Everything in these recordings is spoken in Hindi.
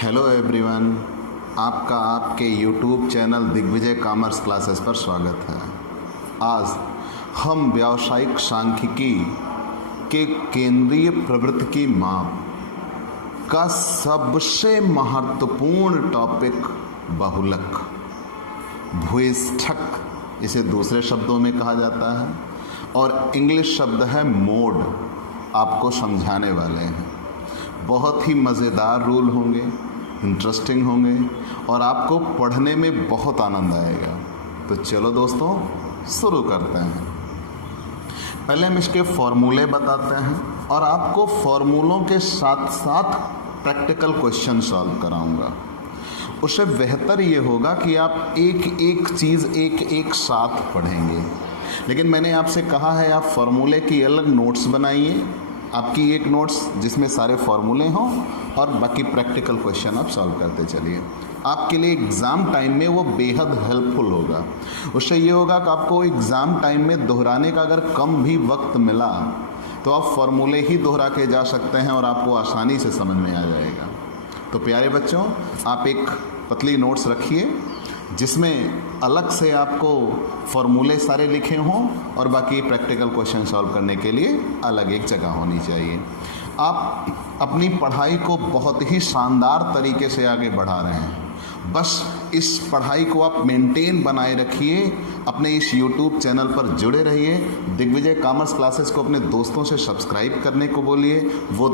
हेलो एवरीवन, आपका आपके YouTube channel Digvijay commerce classes पर स्वागत है। आज हम व्यावसायिक सांख्यिकी के केंद्रीय प्रवृत्ति की माप का सबसे महत्वपूर्ण टॉपिक बहुलक, भूयिष्ठक इसे दूसरे शब्दों में कहा जाता है, और इंग्लिश शब्द है मोड, आपको समझाने वाले हैं। बहुत ही मज़ेदार रूल होंगे, इंटरेस्टिंग होंगे और आपको पढ़ने में बहुत आनंद आएगा। तो चलो दोस्तों शुरू करते हैं। पहले हम इसके फॉर्मूले बताते हैं और आपको फॉर्मूलों के साथ साथ प्रैक्टिकल क्वेश्चन सॉल्व कराऊंगा। उससे बेहतर ये होगा कि आप एक एक चीज़ एक साथ पढ़ेंगे। लेकिन मैंने आपसे कहा है आप फॉर्मूले की अलग नोट्स बनाइए, आपकी एक नोट्स जिसमें सारे फॉर्मूले हों और बाकी प्रैक्टिकल क्वेश्चन आप सॉल्व करते चलिए। आपके लिए एग्ज़ाम टाइम में वो बेहद हेल्पफुल होगा। उससे ये होगा कि आपको एग्ज़ाम टाइम में दोहराने का अगर कम भी वक्त मिला तो आप फॉर्मूले ही दोहरा के जा सकते हैं और आपको आसानी से समझ में आ जाएगा। तो प्यारे बच्चों, आप एक पतली नोट्स रखिए जिसमें अलग से आपको फॉर्मूले सारे लिखे हों और बाकी प्रैक्टिकल क्वेश्चन सॉल्व करने के लिए अलग एक जगह होनी चाहिए। आप अपनी पढ़ाई को बहुत ही शानदार तरीके से आगे बढ़ा रहे हैं। बस इस पढ़ाई को आप मेंटेन बनाए रखिए, अपने इस YouTube चैनल पर जुड़े रहिए। दिग्विजय कॉमर्स क्लासेस को अपने दोस्तों से सब्सक्राइब करने को बोलिए। वो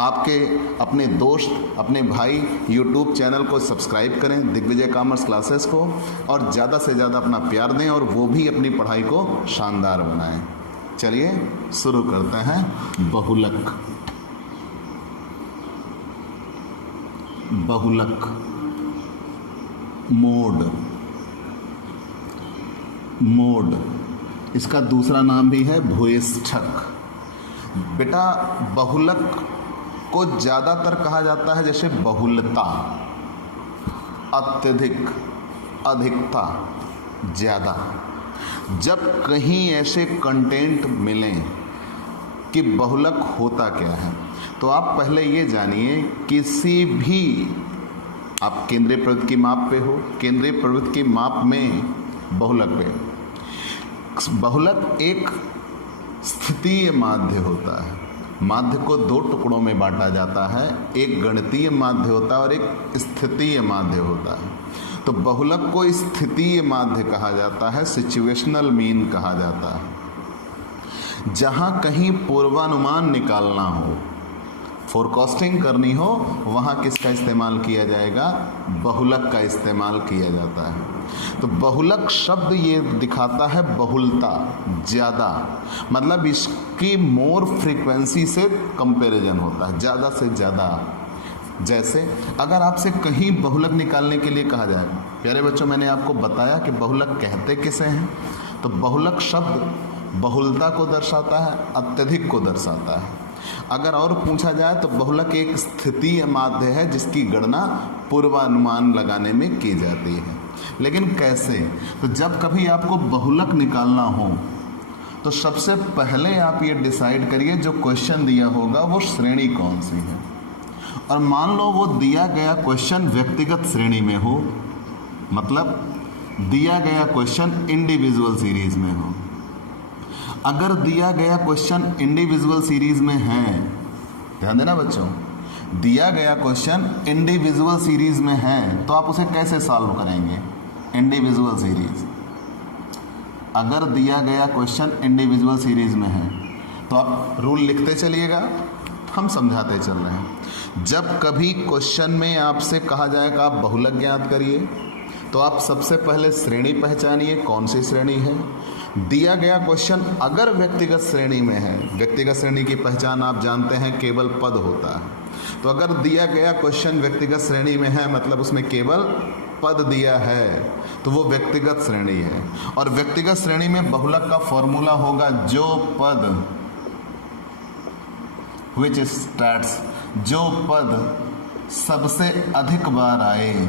आपके अपने दोस्त, अपने भाई YouTube चैनल को सब्सक्राइब करें, दिग्विजय कॉमर्स क्लासेस को, और ज़्यादा से ज़्यादा अपना प्यार दें और वो भी अपनी पढ़ाई को शानदार बनाएं। चलिए शुरू करते हैं। बहुलक, बहुलक, मोड, मोड इसका दूसरा नाम भी है भूयिष्ठक। बेटा बहुलक को ज़्यादातर कहा जाता है जैसे बहुलता, अत्यधिक, अधिकता, ज़्यादा। जब कहीं ऐसे कंटेंट मिलें कि बहुलक होता क्या है, तो आप पहले ये जानिए, किसी भी आप केंद्रीय प्रवृत्ति की माप पे हो, केंद्रीय प्रवृत्ति की माप में बहुलक पे, बहुलक एक स्थितीय माध्य होता है। माध्य को दो टुकड़ों में बांटा जाता है, एक गणितीय माध्य होता है और एक स्थितीय माध्य होता है। तो बहुलक को स्थितीय माध्य कहा जाता है, सिचुएशनल मीन कहा जाता है। जहाँ कहीं पूर्वानुमान निकालना हो, फोरकास्टिंग करनी हो, वहाँ किसका इस्तेमाल किया जाएगा? बहुलक का इस्तेमाल किया जाता है। तो बहुलक शब्द ये दिखाता है बहुलता, ज़्यादा, मतलब इसकी मोर फ्रीक्वेंसी से कंपैरिजन होता है, ज़्यादा से ज़्यादा। जैसे अगर आपसे कहीं बहुलक निकालने के लिए कहा जाए, प्यारे बच्चों मैंने आपको बताया कि बहुलक कहते किसे हैं। तो बहुलक शब्द बहुलता को दर्शाता है, अत्यधिक को दर्शाता है। अगर और पूछा जाए तो बहुलक एक स्थितीय माध्य है जिसकी गणना पूर्वानुमान लगाने में की जाती है। लेकिन कैसे? तो जब कभी आपको बहुलक निकालना हो तो सबसे पहले आप ये डिसाइड करिए जो क्वेश्चन दिया होगा वो श्रेणी कौन सी है। और मान लो वो दिया गया क्वेश्चन व्यक्तिगत श्रेणी में हो, मतलब दिया गया क्वेश्चन इंडिविजुअल सीरीज में हो। अगर दिया गया क्वेश्चन इंडिविजुअल सीरीज में है, ध्यान देना बच्चों, दिया गया क्वेश्चन इंडिविजुअल सीरीज में है तो आप उसे कैसे सॉल्व करेंगे? इंडिविजुअल सीरीज, अगर दिया गया क्वेश्चन इंडिविजुअल सीरीज में है तो आप रूल लिखते चलिएगा, हम समझाते चल रहे हैं। जब कभी क्वेश्चन में आपसे कहा जाएगा आप बहुलक ज्ञात करिए, तो आप सबसे पहले श्रेणी पहचानिए, कौन सी श्रेणी है। दिया गया क्वेश्चन अगर व्यक्तिगत श्रेणी में है, व्यक्तिगत श्रेणी की पहचान आप जानते हैं केवल पद होता है। तो अगर दिया गया क्वेश्चन व्यक्तिगत श्रेणी में है मतलब उसमें केवल पद दिया है तो वो व्यक्तिगत श्रेणी है। और व्यक्तिगत श्रेणी में बहुलक का फॉर्मूला होगा जो पद, which स्टैट्स, जो पद सबसे अधिक बार आए,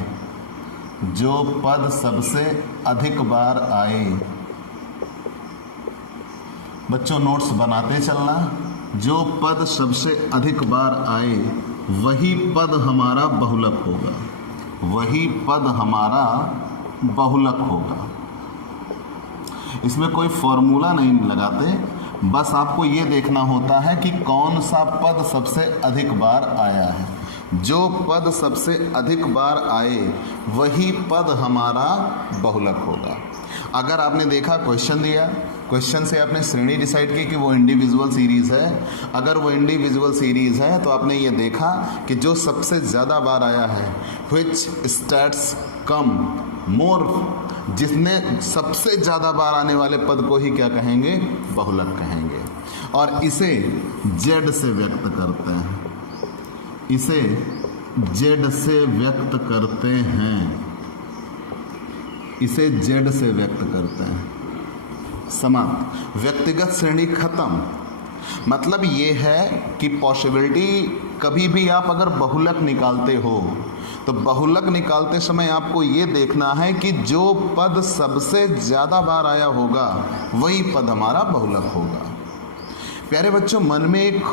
जो पद सबसे अधिक बार आए। बच्चों नोट्स बनाते चलना। जो पद सबसे अधिक बार आए वही पद हमारा बहुलक होगा, वही पद हमारा बहुलक होगा। इसमें कोई फॉर्मूला नहीं लगाते, बस आपको ये देखना होता है कि कौन सा पद सबसे अधिक बार आया है। जो पद सबसे अधिक बार आए वही पद हमारा बहुलक होगा। अगर आपने देखा क्वेश्चन दिया, क्वेश्चन से आपने श्रेणी डिसाइड की कि वो इंडिविजुअल सीरीज़ है। अगर वो इंडिविजुअल सीरीज़ है तो आपने ये देखा कि जो सबसे ज़्यादा बार आया है, व्हिच स्टैट्स कम मोर, जिसने सबसे ज़्यादा बार आने वाले पद को ही क्या कहेंगे, बहुलक कहेंगे। और इसे जेड से व्यक्त करते हैं, इसे जेड से व्यक्त करते हैं, इसे जेड से व्यक्त करते हैं। समाप्त। व्यक्तिगत श्रेणी खत्म। मतलब ये है कि पॉसिबिलिटी कभी भी आप अगर बहुलक निकालते हो तो बहुलक निकालते समय आपको ये देखना है कि जो पद सबसे ज़्यादा बार आया होगा वही पद हमारा बहुलक होगा। प्यारे बच्चों, मन में एक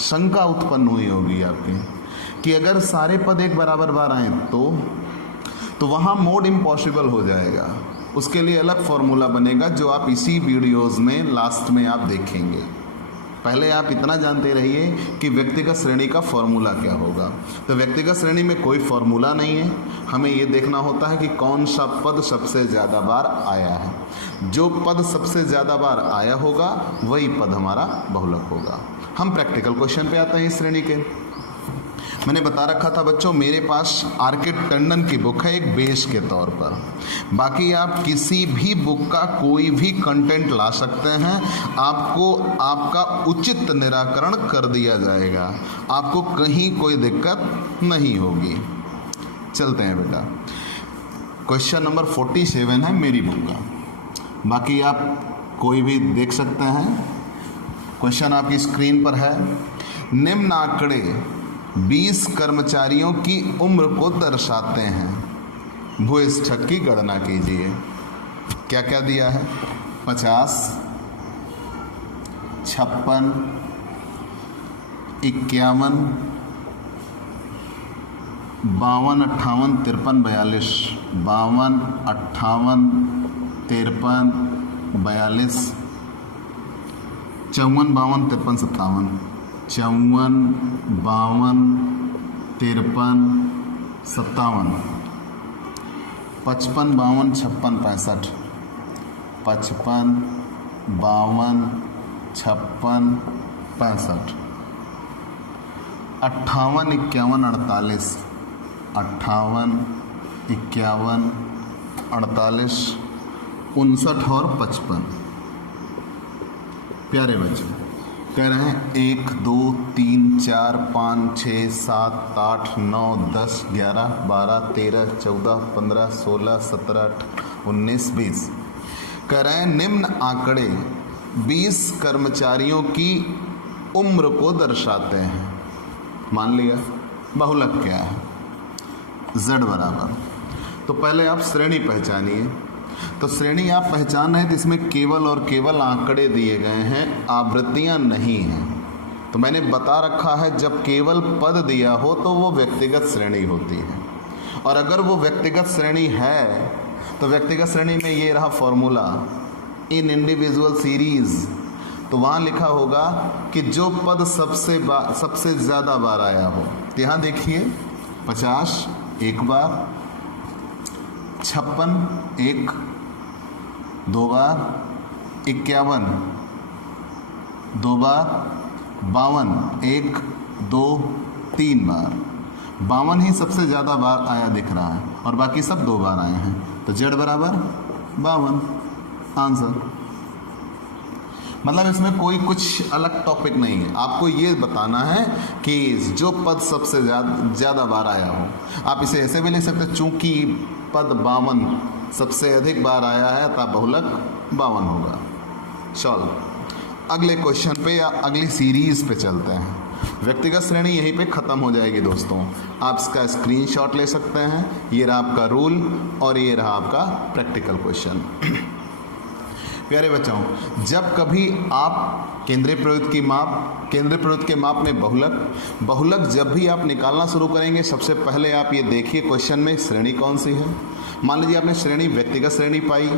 शंका उत्पन्न हुई होगी आपके कि अगर सारे पद एक बराबर बार आए तो वहाँ मोड इम्पॉसिबल हो जाएगा। उसके लिए अलग फॉर्मूला बनेगा जो आप इसी वीडियोस में लास्ट में आप देखेंगे। पहले आप इतना जानते रहिए कि व्यक्तिगत श्रेणी का फॉर्मूला क्या होगा। तो व्यक्तिगत श्रेणी में कोई फॉर्मूला नहीं है, हमें ये देखना होता है कि कौन सा पद सबसे ज़्यादा बार आया है। जो पद सबसे ज़्यादा बार आया होगा वही पद हमारा बहुलक होगा। हम प्रैक्टिकल क्वेश्चन पे आते हैं इस श्रेणी के। मैंने बता रखा था बच्चों, मेरे पास आर.के. टंडन की बुक है एक बेस के तौर पर। बाकी आप किसी भी बुक का कोई भी कंटेंट ला सकते हैं, आपको आपका उचित निराकरण कर दिया जाएगा, आपको कहीं कोई दिक्कत नहीं होगी। चलते हैं बेटा, क्वेश्चन नंबर 47 है मेरी बुक का, बाकी आप कोई भी देख सकते हैं। क्वेश्चन आपकी स्क्रीन पर है। निम्न आंकड़े 20 कर्मचारियों की उम्र को दर्शाते हैं। भूयष्ठक की गणना कीजिए। क्या क्या दिया है? 50, 56, 51, 52, 58, 53, 42, 52, 58, 53, 42, 54, 52, 53, 57, 54, 52, 53, 57, 55, 52, 56, 65, 55, 52, 56, 65, 58, 51, 48, 58, 51, 48, 59 और 55। प्यारे बच्चे कह रहे हैं 1 2 3 4 5 6 7 8 9 10 11 12 13 14 15 16 17 19 20। कह रहे हैं निम्न आंकड़े 20 कर्मचारियों की उम्र को दर्शाते हैं। मान लिया बहुलक क्या है, z बराबर। तो पहले आप श्रेणी पहचानिए। तो श्रेणी आप पहचान रहे हैं तो इसमें केवल और केवल आंकड़े दिए गए हैं, आवृत्तियां नहीं हैं। तो मैंने बता रखा है जब केवल पद दिया हो तो वो व्यक्तिगत श्रेणी होती है, और अगर वो व्यक्तिगत श्रेणी है तो व्यक्तिगत श्रेणी में ये रहा फॉर्मूला इन इंडिविजुअल सीरीज। तो वहाँ लिखा होगा कि जो पद सबसे ज़्यादा बार आया हो। तो यहाँ देखिए 50 एक बार, 56 एक दो बार, 51 दो बार, 52 1 2 3 बार। 52 ही सबसे ज़्यादा बार आया दिख रहा है और बाकी सब 2 बार आए हैं। तो z बराबर 52 आंसर। मतलब इसमें कोई कुछ अलग टॉपिक नहीं है, आपको ये बताना है कि जो पद सबसे ज़्यादा बार आया हो। आप इसे ऐसे भी लिख सकते हैं, चूँकि पद 52 सबसे अधिक बार आया है तब बहुलक 52 होगा। चलो अगले क्वेश्चन पे या अगली सीरीज़ पे चलते हैं। व्यक्तिगत श्रेणी यहीं पे ख़त्म हो जाएगी दोस्तों। आप इसका स्क्रीनशॉट ले सकते हैं। ये रहा आपका रूल और ये रहा आपका प्रैक्टिकल क्वेश्चन। प्यारे बच्चों, जब कभी आप केंद्रीय प्रवृत्ति की माप, केंद्रीय प्रवृत्ति के माप में बहुलक जब भी आप निकालना शुरू करेंगे सबसे पहले आप ये देखिए क्वेश्चन में श्रेणी कौन सी है। मान लीजिए आपने श्रेणी व्यक्तिगत श्रेणी पाई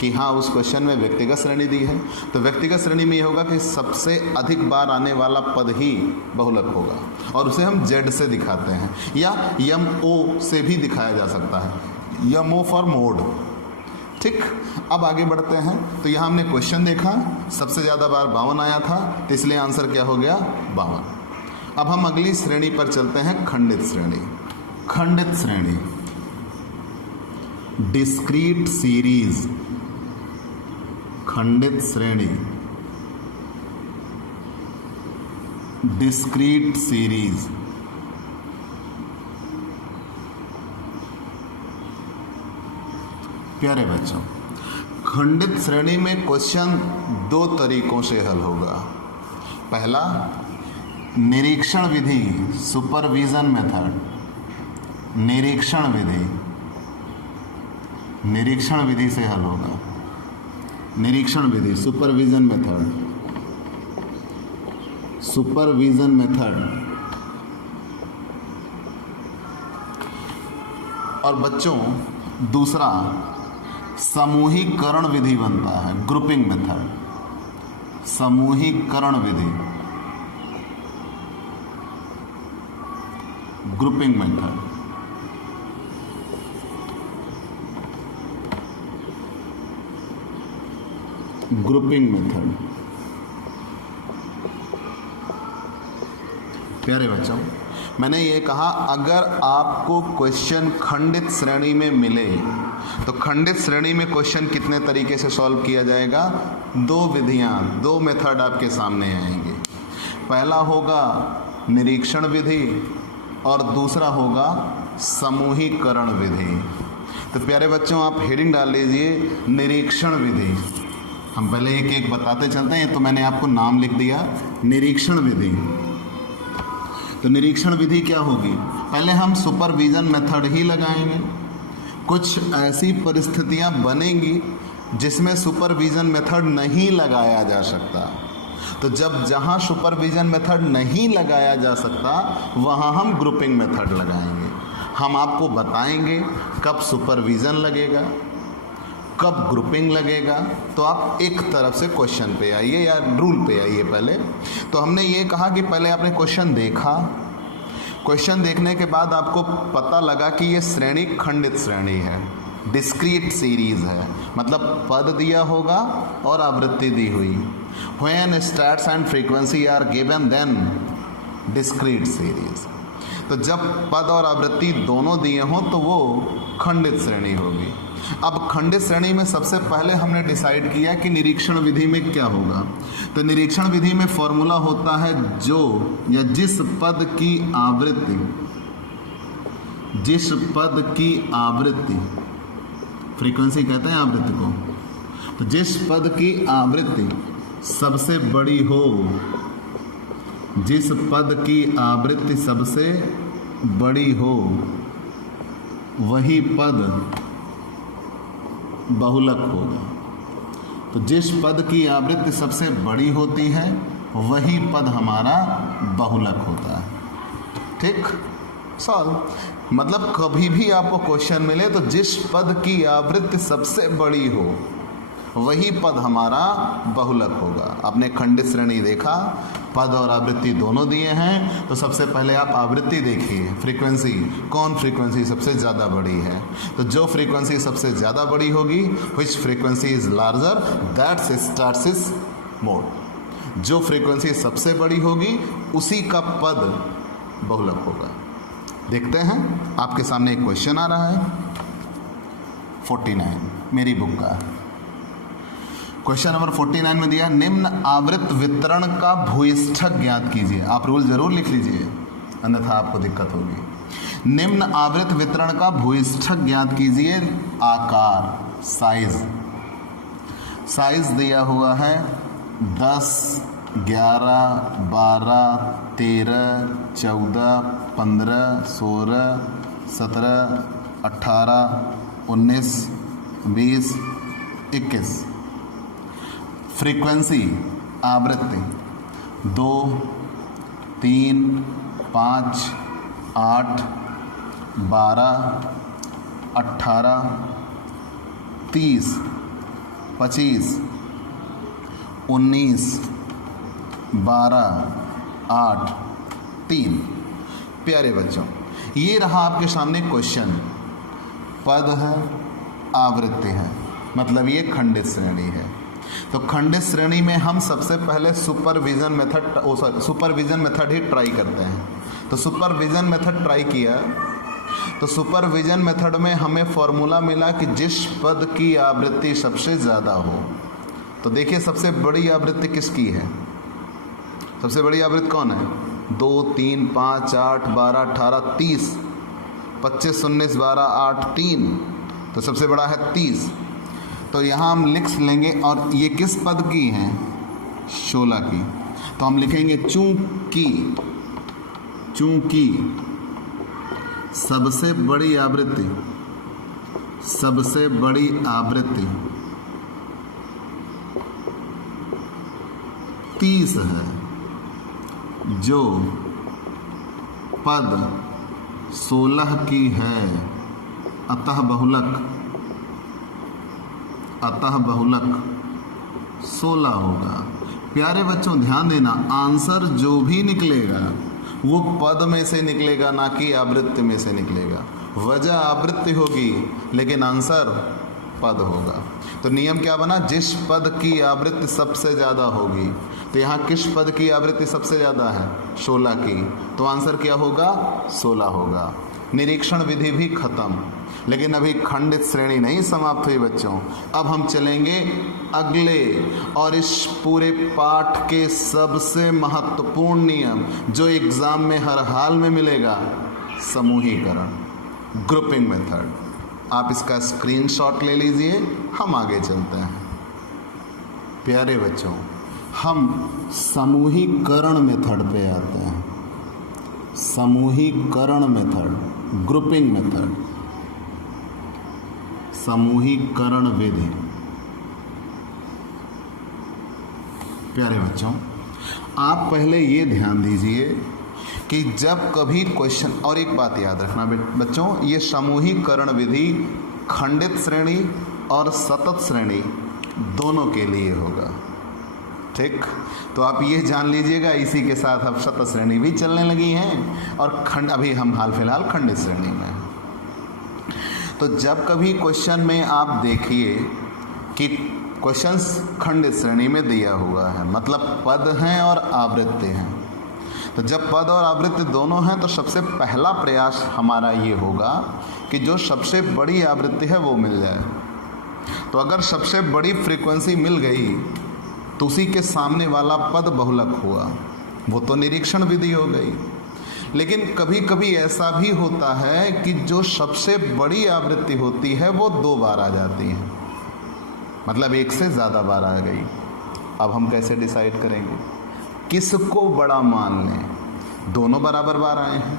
कि हाँ उस क्वेश्चन में व्यक्तिगत श्रेणी दी है, तो व्यक्तिगत श्रेणी में ये होगा कि सबसे अधिक बार आने वाला पद ही बहुलक होगा और उसे हम Z से दिखाते हैं या MO से भी दिखाया जा सकता है, MO फॉर मोड। ठीक, अब आगे बढ़ते हैं। तो यहाँ हमने क्वेश्चन देखा, सबसे ज़्यादा बार 52 आया था, तो इसलिए आंसर क्या हो गया 52। अब हम अगली श्रेणी पर चलते हैं, खंडित श्रेणी। खंडित श्रेणी, डिस्क्रीट सीरीज, खंडित श्रेणी, डिस्क्रीट सीरीज। प्यारे बच्चों, खंडित श्रेणी में क्वेश्चन दो तरीकों से हल होगा। पहला, निरीक्षण विधि, सुपरविजन मेथड, निरीक्षण विधि, निरीक्षण विधि से हल होगा। निरीक्षण विधि, सुपरविजन मेथड, सुपरविजन मेथड। और बच्चों दूसरा समूहीकरण विधि बनता है, ग्रुपिंग मेथड, समूहीकरण विधि, ग्रुपिंग मेथड। Grouping method. प्यारे बच्चों, मैंने ये कहा अगर आपको क्वेश्चन खंडित श्रेणी में मिले तो खंडित श्रेणी में क्वेश्चन कितने तरीके से सॉल्व किया जाएगा? दो विधियां, दो मेथड आपके सामने आएंगे। पहला होगा निरीक्षण विधि और दूसरा होगा समूहीकरण विधि। तो प्यारे बच्चों आप हेडिंग डाल लीजिए निरीक्षण विधि। हम पहले एक एक बताते चलते हैं, तो मैंने आपको नाम लिख दिया निरीक्षण विधि। तो निरीक्षण विधि क्या होगी? पहले हम सुपरविजन मेथड ही लगाएंगे। कुछ ऐसी परिस्थितियां बनेंगी जिसमें सुपरविजन मेथड नहीं लगाया जा सकता, तो जब जहां सुपरविजन मेथड नहीं लगाया जा सकता वहां हम ग्रुपिंग मेथड लगाएंगे। हम आपको बताएंगे कब सुपरविजन लगेगा, कब ग्रुपिंग लगेगा। तो आप एक तरफ से क्वेश्चन पे आइए या रूल पे आइए। पहले तो हमने ये कहा कि पहले आपने क्वेश्चन देखा, क्वेश्चन देखने के बाद आपको पता लगा कि ये श्रेणी खंडित श्रेणी है, डिस्क्रीट सीरीज है, मतलब पद दिया होगा और आवृत्ति दी हुई। When stats and frequency are given then discrete series. तो जब पद और आवृत्ति दोनों दिए हों तो वो खंडित श्रेणी होगी। अब खंडित श्रेणी में सबसे पहले हमने डिसाइड किया कि निरीक्षण विधि में क्या होगा। तो निरीक्षण विधि में फॉर्मूला होता है जो या जिस पद की आवृत्ति, जिस पद की आवृत्ति, फ्रीक्वेंसी कहते हैं आवृत्ति को, तो जिस पद की आवृत्ति सबसे बड़ी हो, जिस पद की आवृत्ति सबसे बड़ी हो वही पद बहुलक होगा। तो जिस पद की आवृत्ति सबसे बड़ी होती है वही पद हमारा बहुलक होता है। ठीक, सॉल्व। मतलब कभी भी आपको क्वेश्चन मिले तो जिस पद की आवृत्ति सबसे बड़ी हो वही पद हमारा बहुलक होगा। आपने खंडित श्रेणी देखा, पद और आवृत्ति दोनों दिए हैं, तो सबसे पहले आप आवृत्ति देखिए, फ्रीक्वेंसी, कौन फ्रीक्वेंसी सबसे ज़्यादा बड़ी है। तो जो फ्रीक्वेंसी सबसे ज़्यादा बड़ी होगी, which frequency is larger that's starts is mode. जो फ्रीक्वेंसी सबसे बड़ी होगी उसी का पद बहुलक होगा। देखते हैं, आपके सामने एक क्वेश्चन आ रहा है 49 मेरी बुक का। क्वेश्चन नंबर 49 में दिया, निम्न आवृत्त वितरण का भूयिष्ठक ज्ञात कीजिए। आप रूल जरूर लिख लीजिए, अन्यथा आपको दिक्कत होगी। निम्न आवृत्त वितरण का भूयिष्ठक ज्ञात कीजिए। आकार, साइज, साइज दिया हुआ है 10, 11, 12, 13, 14, 15, 16, 17, 18, 19, 20, 21। फ्रीक्वेंसी आवृत्ति 2, 3, 5, 8, 12, 18, 30, 25, 19, 12, 8, 3। प्यारे बच्चों, ये रहा आपके सामने क्वेश्चन। पद है, आवृत्ति है, मतलब ये खंडित श्रेणी है। तो खंडित श्रेणी में हम सबसे पहले सुपरविजन मेथड ही ट्राई करते हैं। तो सुपरविजन मेथड ट्राई किया, तो सुपरविजन मेथड में हमें फॉर्मूला मिला कि जिस पद की आवृत्ति सबसे ज़्यादा हो। तो देखिए सबसे बड़ी आवृत्ति किसकी है? सबसे बड़ी आवृत्ति कौन है? 2, 3, 5, 8, 12, 18, 30, 25, 19, 12, 8, 3। तो सबसे बड़ा है 30। तो यहाँ हम लिख लेंगे, और ये किस पद की है? 16 की। तो हम लिखेंगे चूंकि सबसे बड़ी आवृत्ति 30 है, जो पद 16 की है, अतः बहुलक 16 होगा। प्यारे बच्चों ध्यान देना, आंसर जो भी निकलेगा वो पद में से निकलेगा, ना कि आवृत्ति में से निकलेगा। वजह आवृत्ति होगी लेकिन आंसर पद होगा। तो नियम क्या बना? जिस पद की आवृत्ति सबसे ज़्यादा होगी। तो यहाँ किस पद की आवृत्ति सबसे ज़्यादा है? 16 की। तो आंसर क्या होगा? 16 होगा। निरीक्षण विधि भी खत्म। लेकिन अभी खंडित श्रेणी नहीं समाप्त हुई बच्चों। अब हम चलेंगे अगले, और इस पूरे पाठ के सबसे महत्वपूर्ण नियम जो एग्जाम में हर हाल में मिलेगा, समूहीकरण, ग्रुपिंग मेथड। आप इसका स्क्रीनशॉट ले लीजिए, हम आगे चलते हैं। प्यारे बच्चों, हम समूहीकरण मेथड पे आते हैं। समूहीकरण मेथड, ग्रुपिंग मेथड, समूहीकरण विधि। प्यारे बच्चों, आप पहले ये ध्यान दीजिए कि जब कभी क्वेश्चन, और एक बात याद रखना बच्चों, ये समूहीकरण विधि खंडित श्रेणी और सतत श्रेणी दोनों के लिए होगा। ठीक, तो आप ये जान लीजिएगा। इसी के साथ अब सतत श्रेणी भी चलने लगी हैं, और अभी हम हाल फिलहाल खंडित श्रेणी में। तो जब कभी क्वेश्चन में आप देखिए कि क्वेश्चंस खंडित श्रेणी में दिया हुआ है, मतलब पद हैं और आवृत्ति हैं। तो जब पद और आवृत्ति दोनों हैं तो सबसे पहला प्रयास हमारा ये होगा कि जो सबसे बड़ी आवृत्ति है वो मिल जाए। तो अगर सबसे बड़ी फ्रीक्वेंसी मिल गई तो उसी के सामने वाला पद बहुलक हुआ, वो तो निरीक्षण विधि हो गई। लेकिन कभी कभी ऐसा भी होता है कि जो सबसे बड़ी आवृत्ति होती है वो 2 बार आ जाती है, मतलब 1 से ज़्यादा बार आ गई। अब हम कैसे डिसाइड करेंगे किसको बड़ा मान लें? दोनों बराबर बार आए हैं,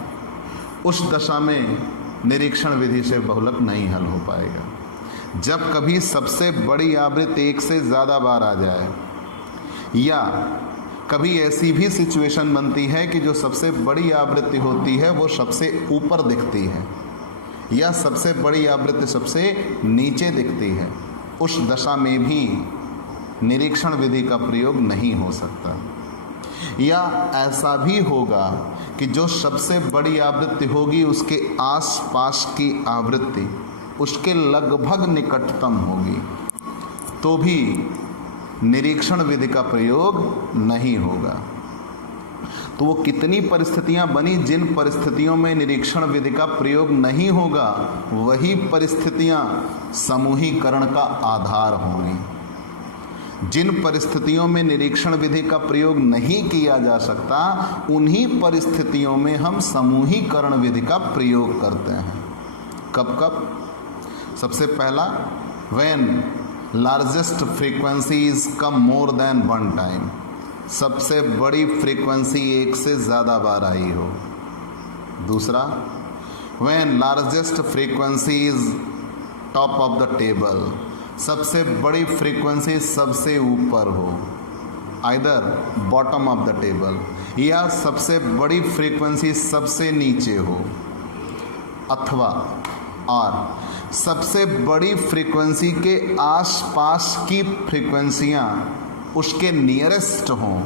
उस दशा में निरीक्षण विधि से बहुलक नहीं हल हो पाएगा। जब कभी सबसे बड़ी आवृत्ति 1 से ज़्यादा बार आ जाए, या कभी ऐसी भी सिचुएशन बनती है कि जो सबसे बड़ी आवृत्ति होती है वो सबसे ऊपर दिखती है, या सबसे बड़ी आवृत्ति सबसे नीचे दिखती है, उस दशा में भी निरीक्षण विधि का प्रयोग नहीं हो सकता। या ऐसा भी होगा कि जो सबसे बड़ी आवृत्ति होगी उसके आसपास की आवृत्ति उसके लगभग निकटतम होगी, तो भी निरीक्षण विधि का प्रयोग नहीं होगा। तो वो कितनी परिस्थितियां बनी जिन परिस्थितियों में निरीक्षण विधि का प्रयोग नहीं होगा, वही परिस्थितियां समूहीकरण का आधार होंगी। जिन परिस्थितियों में निरीक्षण विधि का प्रयोग नहीं किया जा सकता, उन्हीं परिस्थितियों में हम समूहीकरण विधि का प्रयोग करते हैं। कब कब? सबसे पहला, when largest frequencies come more than 1 time, सबसे बड़ी फ्रीक्वेंसी 1 से ज़्यादा बार आई हो। दूसरा, when largest frequencies top of the table, सबसे बड़ी फ्रीक्वेंसी सबसे ऊपर हो। Either bottom of the table, या सबसे बड़ी फ्रीक्वेंसी सबसे नीचे हो, अथवा और सबसे बड़ी फ्रीक्वेंसी के आसपास की फ्रीक्वेंसियां उसके नियरेस्ट हों।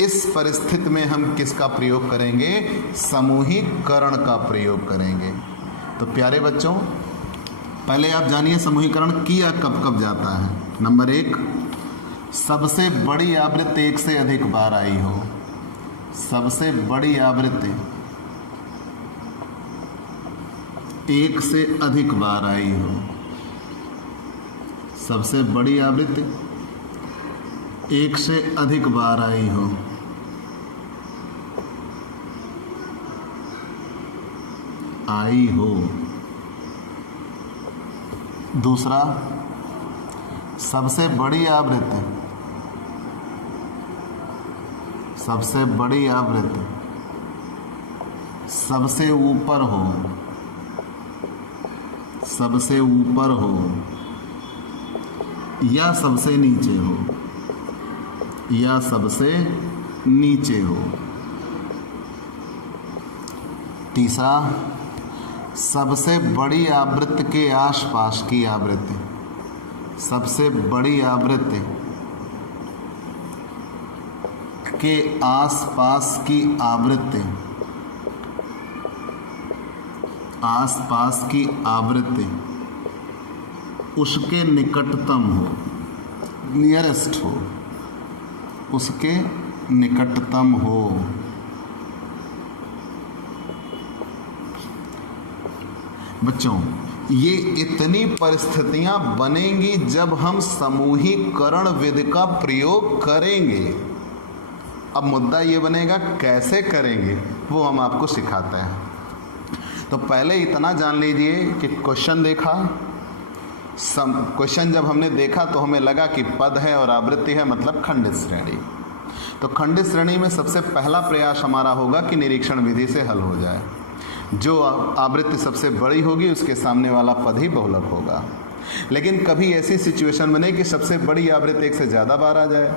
इस परिस्थिति में हम किसका प्रयोग करेंगे? समूहीकरण का प्रयोग करेंगे। तो प्यारे बच्चों, पहले आप जानिए समूहीकरण किया कब कब जाता है। नंबर 1, सबसे बड़ी आवृत्ति एक से अधिक बार आई हो। सबसे बड़ी आवृत्ति एक से अधिक बार आई हो। सबसे बड़ी आवृत्ति एक से अधिक बार आई हो। आई हो। दूसरा, सबसे बड़ी आवृत्ति, सबसे बड़ी आवृत्ति सबसे ऊपर हो, सबसे ऊपर हो या सबसे नीचे हो, या सबसे नीचे हो। तीसरा, सबसे बड़ी आवृत्ति के आसपास की आवृत्ति, सबसे बड़ी आवृत्ति के आसपास की आवृत्ति, आसपास की आवृत्ति उसके निकटतम हो, नियरेस्ट हो, उसके निकटतम हो। बच्चों, ये इतनी परिस्थितियां बनेंगी जब हम समूहीकरण विधि का प्रयोग करेंगे। अब मुद्दा ये बनेगा कैसे करेंगे, वो हम आपको सिखाते हैं। तो पहले इतना जान लीजिए कि क्वेश्चन देखा, क्वेश्चन जब हमने देखा तो हमें लगा कि पद है और आवृत्ति है, मतलब खंडित श्रेणी। तो खंडित श्रेणी में सबसे पहला प्रयास हमारा होगा कि निरीक्षण विधि से हल हो जाए। जो आवृत्ति सबसे बड़ी होगी उसके सामने वाला पद ही बहुलक होगा। लेकिन कभी ऐसी सिचुएशन बने कि सबसे बड़ी आवृत्ति एक से ज़्यादा बार आ जाए,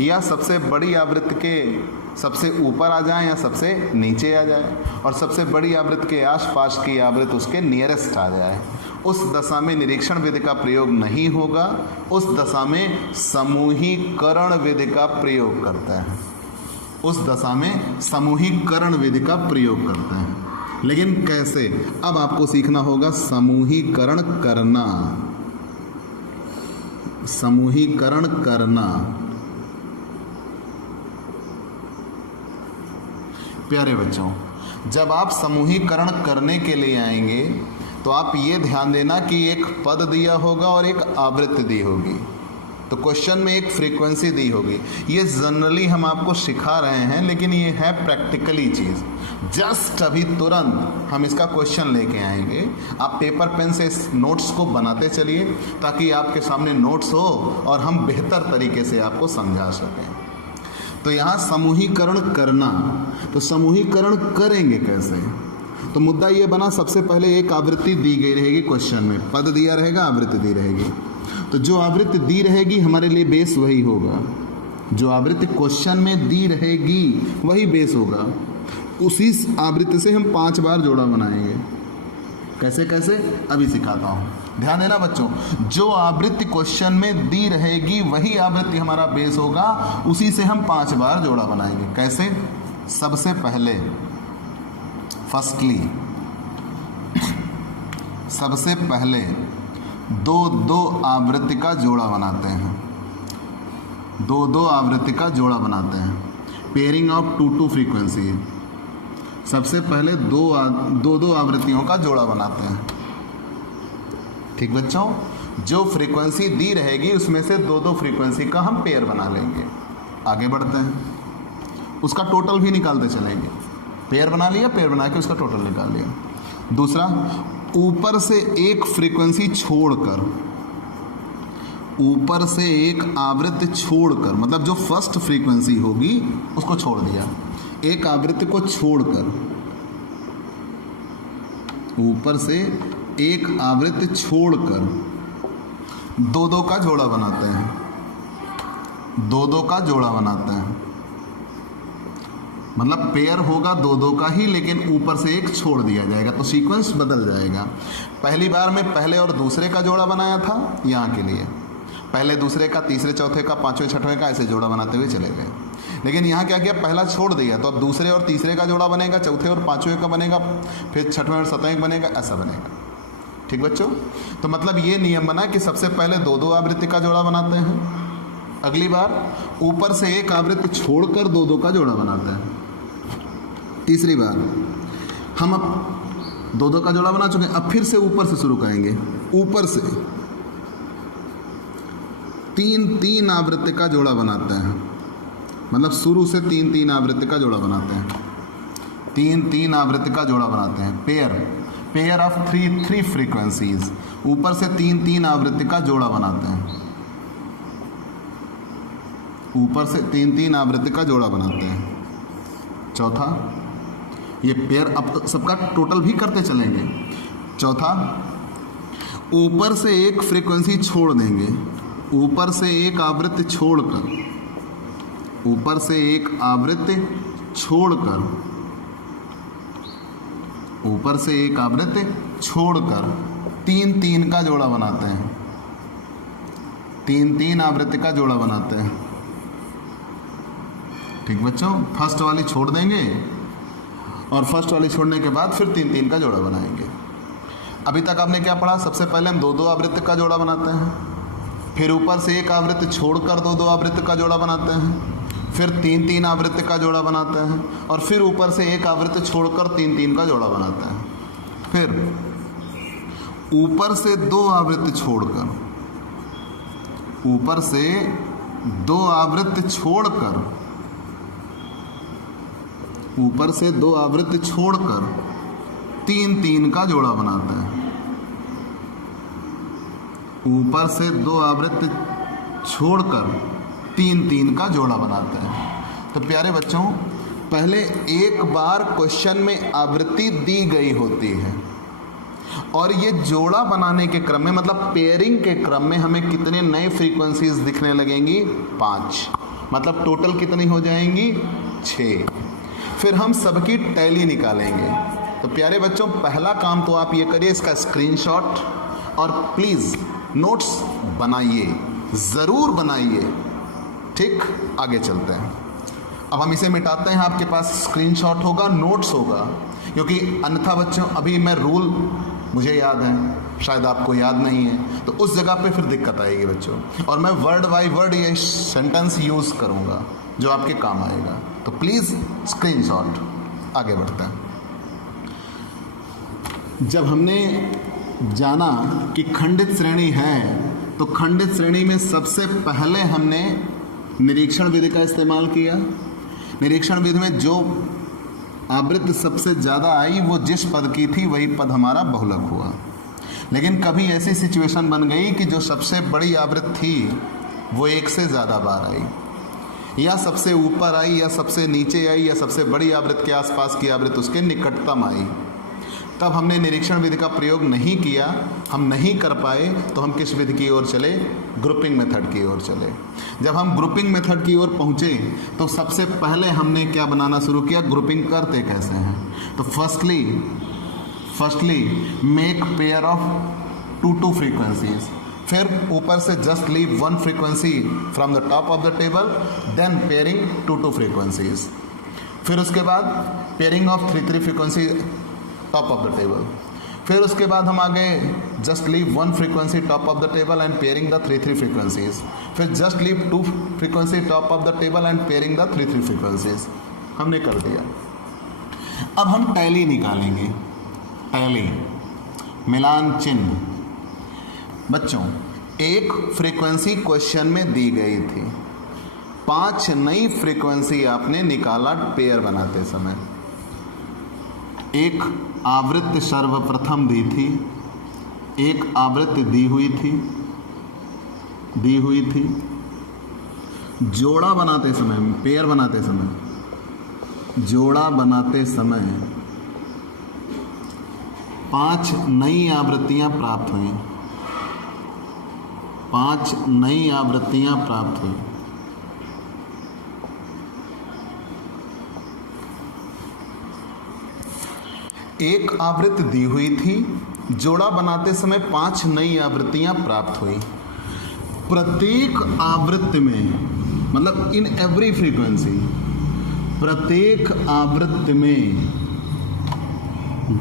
या सबसे बड़ी आवृत्ति के सबसे ऊपर आ जाए या सबसे नीचे आ जाए, और सबसे बड़ी आवृत्ति के आसपास की आवृत्ति उसके नियरेस्ट आ जाए। उस दशा में निरीक्षण विधि का प्रयोग नहीं होगा, उस दशा में समूहीकरण विधि का प्रयोग करते हैं। उस दशा में समूहीकरण विधि का प्रयोग करते हैं। लेकिन कैसे? अब आपको सीखना होगा समूहीकरण करना। समूहीकरण करना। प्यारे बच्चों, जब आप समूहीकरण करने के लिए आएंगे तो आप ये ध्यान देना कि एक पद दिया होगा और एक आवृत्ति दी होगी। तो क्वेश्चन में एक फ्रीक्वेंसी दी होगी। ये जनरली हम आपको सिखा रहे हैं, लेकिन ये है प्रैक्टिकली चीज़। जस्ट अभी तुरंत हम इसका क्वेश्चन लेके आएंगे। आप पेपर पेन से इस नोट्स को बनाते चलिए ताकि आपके सामने नोट्स हो और हम बेहतर तरीके से आपको समझा सकें। तो यहाँ समूहीकरण करना, तो समूहीकरण करेंगे कैसे? तो मुद्दा ये बना, सबसे पहले एक आवृत्ति दी गई रहेगी क्वेश्चन में, पद दिया रहेगा, आवृत्ति दी रहेगी। तो जो आवृत्ति दी रहेगी हमारे लिए बेस वही होगा। जो आवृत्ति क्वेश्चन में दी रहेगी वही बेस होगा। उसी आवृत्ति से हम 5 बार जोड़ा बनाएंगे। कैसे कैसे अभी सिखाता हूँ, ध्यान देना बच्चों। जो आवृत्ति क्वेश्चन में दी रहेगी वही आवृत्ति हमारा बेस होगा, उसी से हम 5 बार जोड़ा बनाएंगे। कैसे? सबसे पहले फर्स्टली, सबसे पहले 2-2 आवृत्ति का जोड़ा बनाते हैं। 2-2 आवृत्ति का जोड़ा बनाते हैं। Pairing of 2-2 frequency. सबसे पहले 2-2 आवृत्तियों का जोड़ा बनाते हैं। ठीक बच्चों, जो फ्रीक्वेंसी दी रहेगी उसमें से 2-2 फ्रीक्वेंसी का हम पेयर बना लेंगे। आगे बढ़ते हैं, उसका टोटल भी निकालते चलेंगे। पेयर बना लिया, पेयर बना के उसका टोटल निकाल लिया। दूसरा, ऊपर से एक फ्रीक्वेंसी छोड़कर, ऊपर से एक आवृत्ति छोड़कर, मतलब जो फर्स्ट फ्रीक्वेंसी होगी उसको छोड़ दिया। एक आवृत्ति को छोड़कर, ऊपर से एक आवृत्ति छोड़कर 2-2 का जोड़ा बनाते हैं। दो दो का जोड़ा बनाते हैं, मतलब पेयर होगा दो दो का ही, लेकिन ऊपर से एक छोड़ दिया जाएगा तो सीक्वेंस बदल जाएगा। पहली बार में पहले और दूसरे का जोड़ा बनाया था यहाँ के लिए, पहले दूसरे का, तीसरे चौथे का, पांचवें छठवें का, ऐसे जोड़ा बनाते हुए चले गए। लेकिन यहाँ क्या किया, पहला छोड़ दिया तो अब दूसरे और तीसरे का जोड़ा बनेगा, चौथे और पांचवें का बनेगा, फिर छठवें और सातवें बनेगा, ऐसा बनेगा। ठीक बच्चों, तो मतलब ये नियम बना कि सबसे पहले दो दो आवृत्ति का जोड़ा बनाते हैं, अगली बार ऊपर से एक आवृत्ति छोड़कर दो दो का जोड़ा बनाते हैं, तीसरी बार हम अब दो दो का जोड़ा बना चुके हैं, अब फिर से ऊपर से शुरू करेंगे, ऊपर से तीन तीन आवृत्ति का जोड़ा बनाते हैं, मतलब शुरू से तीन तीन आवृत्ति का जोड़ा बनाते हैं, तीन तीन आवृत्ति का जोड़ा बनाते हैं, पेयर ऑफ थ्री फ्रीक्वेंसीज, ऊपर से तीन तीन आवृत्ति का जोड़ा बनाते हैं, ऊपर से तीन तीन आवृत्ति का जोड़ा बनाते हैं। चौथा, ये पेयर अब सबका टोटल भी करते चलेंगे। चौथा, ऊपर से एक फ्रीक्वेंसी छोड़ देंगे, ऊपर से एक आवृत्ति छोड़कर, ऊपर से एक आवृत्ति छोड़कर, ऊपर से एक आवृत्ति छोड़कर तीन तीन का जोड़ा बनाते हैं, तीन तीन आवृत्ति का जोड़ा बनाते हैं। ठीक बच्चों, फर्स्ट वाली छोड़ देंगे और फर्स्ट वाली छोड़ने के बाद फिर तीन तीन का जोड़ा बनाएंगे। अभी तक आपने क्या पढ़ा, सबसे पहले हम दो दो आवृत्ति का जोड़ा बनाते हैं, फिर ऊपर से एक आवृत्ति छोड़कर दो दो आवृत्ति का जोड़ा बनाते हैं, फिर तीन तीन आवृत्ति का जोड़ा बनाते हैं, और फिर ऊपर से एक आवृत्ति छोड़कर तीन तीन का जोड़ा बनाते हैं। फिर ऊपर से दो आवृत्ति छोड़कर, ऊपर से दो आवृत्ति छोड़कर, ऊपर से दो आवृत्ति छोड़कर तीन तीन का जोड़ा बनाते हैं, ऊपर से दो आवृत्ति छोड़कर तीन तीन का जोड़ा बनाते हैं। तो प्यारे बच्चों, पहले एक बार क्वेश्चन में आवृत्ति दी गई होती है और ये जोड़ा बनाने के क्रम में, मतलब पेयरिंग के क्रम में हमें कितने नए फ्रीक्वेंसीज दिखने लगेंगी, 5, मतलब टोटल कितनी हो जाएंगी, 6। फिर हम सबकी टैली निकालेंगे। तो प्यारे बच्चों, पहला काम तो आप ये करिए, इसका स्क्रीनशॉट और प्लीज़ नोट्स बनाइए, ज़रूर बनाइए। ठीक, आगे चलते हैं। अब हम इसे मिटाते हैं, आपके पास स्क्रीनशॉट होगा, नोट्स होगा, क्योंकि अन्यथा बच्चों अभी मैं रूल मुझे याद है, शायद आपको याद नहीं है, तो उस जगह पे फिर दिक्कत आएगी बच्चों, और मैं वर्ड बाय वर्ड ये सेंटेंस यूज़ करूँगा जो आपके काम आएगा। तो प्लीज़ स्क्रीनशॉट। आगे बढ़ते हैं। जब हमने जाना कि खंडित श्रेणी है, तो खंडित श्रेणी में सबसे पहले हमने निरीक्षण विधि का इस्तेमाल किया। निरीक्षण विधि में जो आवृत्ति सबसे ज़्यादा आई वो जिस पद की थी वही पद हमारा बहुलक हुआ। लेकिन कभी ऐसी सिचुएशन बन गई कि जो सबसे बड़ी आवृत्ति थी वो एक से ज़्यादा बार आई, या सबसे ऊपर आई, या सबसे नीचे आई, या सबसे बड़ी आवृत्ति के आसपास की आवृत्ति उसके निकटतम आई। तब हमने निरीक्षण विधि का प्रयोग नहीं किया, हम नहीं कर पाए, तो हम किस विधि की ओर चले, ग्रुपिंग मेथड की ओर चले। जब हम ग्रुपिंग मेथड की ओर पहुँचे तो सबसे पहले हमने क्या बनाना शुरू किया, ग्रुपिंग करते कैसे हैं। तो firstly make pair of 2 frequencies, फिर ऊपर से just leave 1 frequency from the top of the table, then pairing 2 frequencies, फिर उसके बाद pairing of 3 frequency top of the table, फिर उसके बाद हम आगे just leave 1 frequency top of the table and pairing the 3 frequencies, फिर just leave 2 frequency top of the table and pairing the 3 frequencies. हमने कर दिया। अब हम टैली निकालेंगे। टैली, मिलान चिन्ह। बच्चों, एक फ्रीक्वेंसी क्वेश्चन में दी गई थी, 5 नई फ्रीक्वेंसी आपने निकाला पेयर बनाते समय। एक आवृत्ति सर्वप्रथम दी थी, एक आवृत्ति दी हुई थी। जोड़ा बनाते समय, पेयर बनाते समय, जोड़ा बनाते समय 5 नई आवृत्तियां प्राप्त हुई, 5 नई आवृत्तियां प्राप्त हुई। एक आवृत्ति दी हुई थी, जोड़ा बनाते समय 5 नई आवृत्तियां प्राप्त हुई। प्रत्येक आवृत्ति में, मतलब इन एवरी फ्रीक्वेंसी, प्रत्येक आवृत्ति में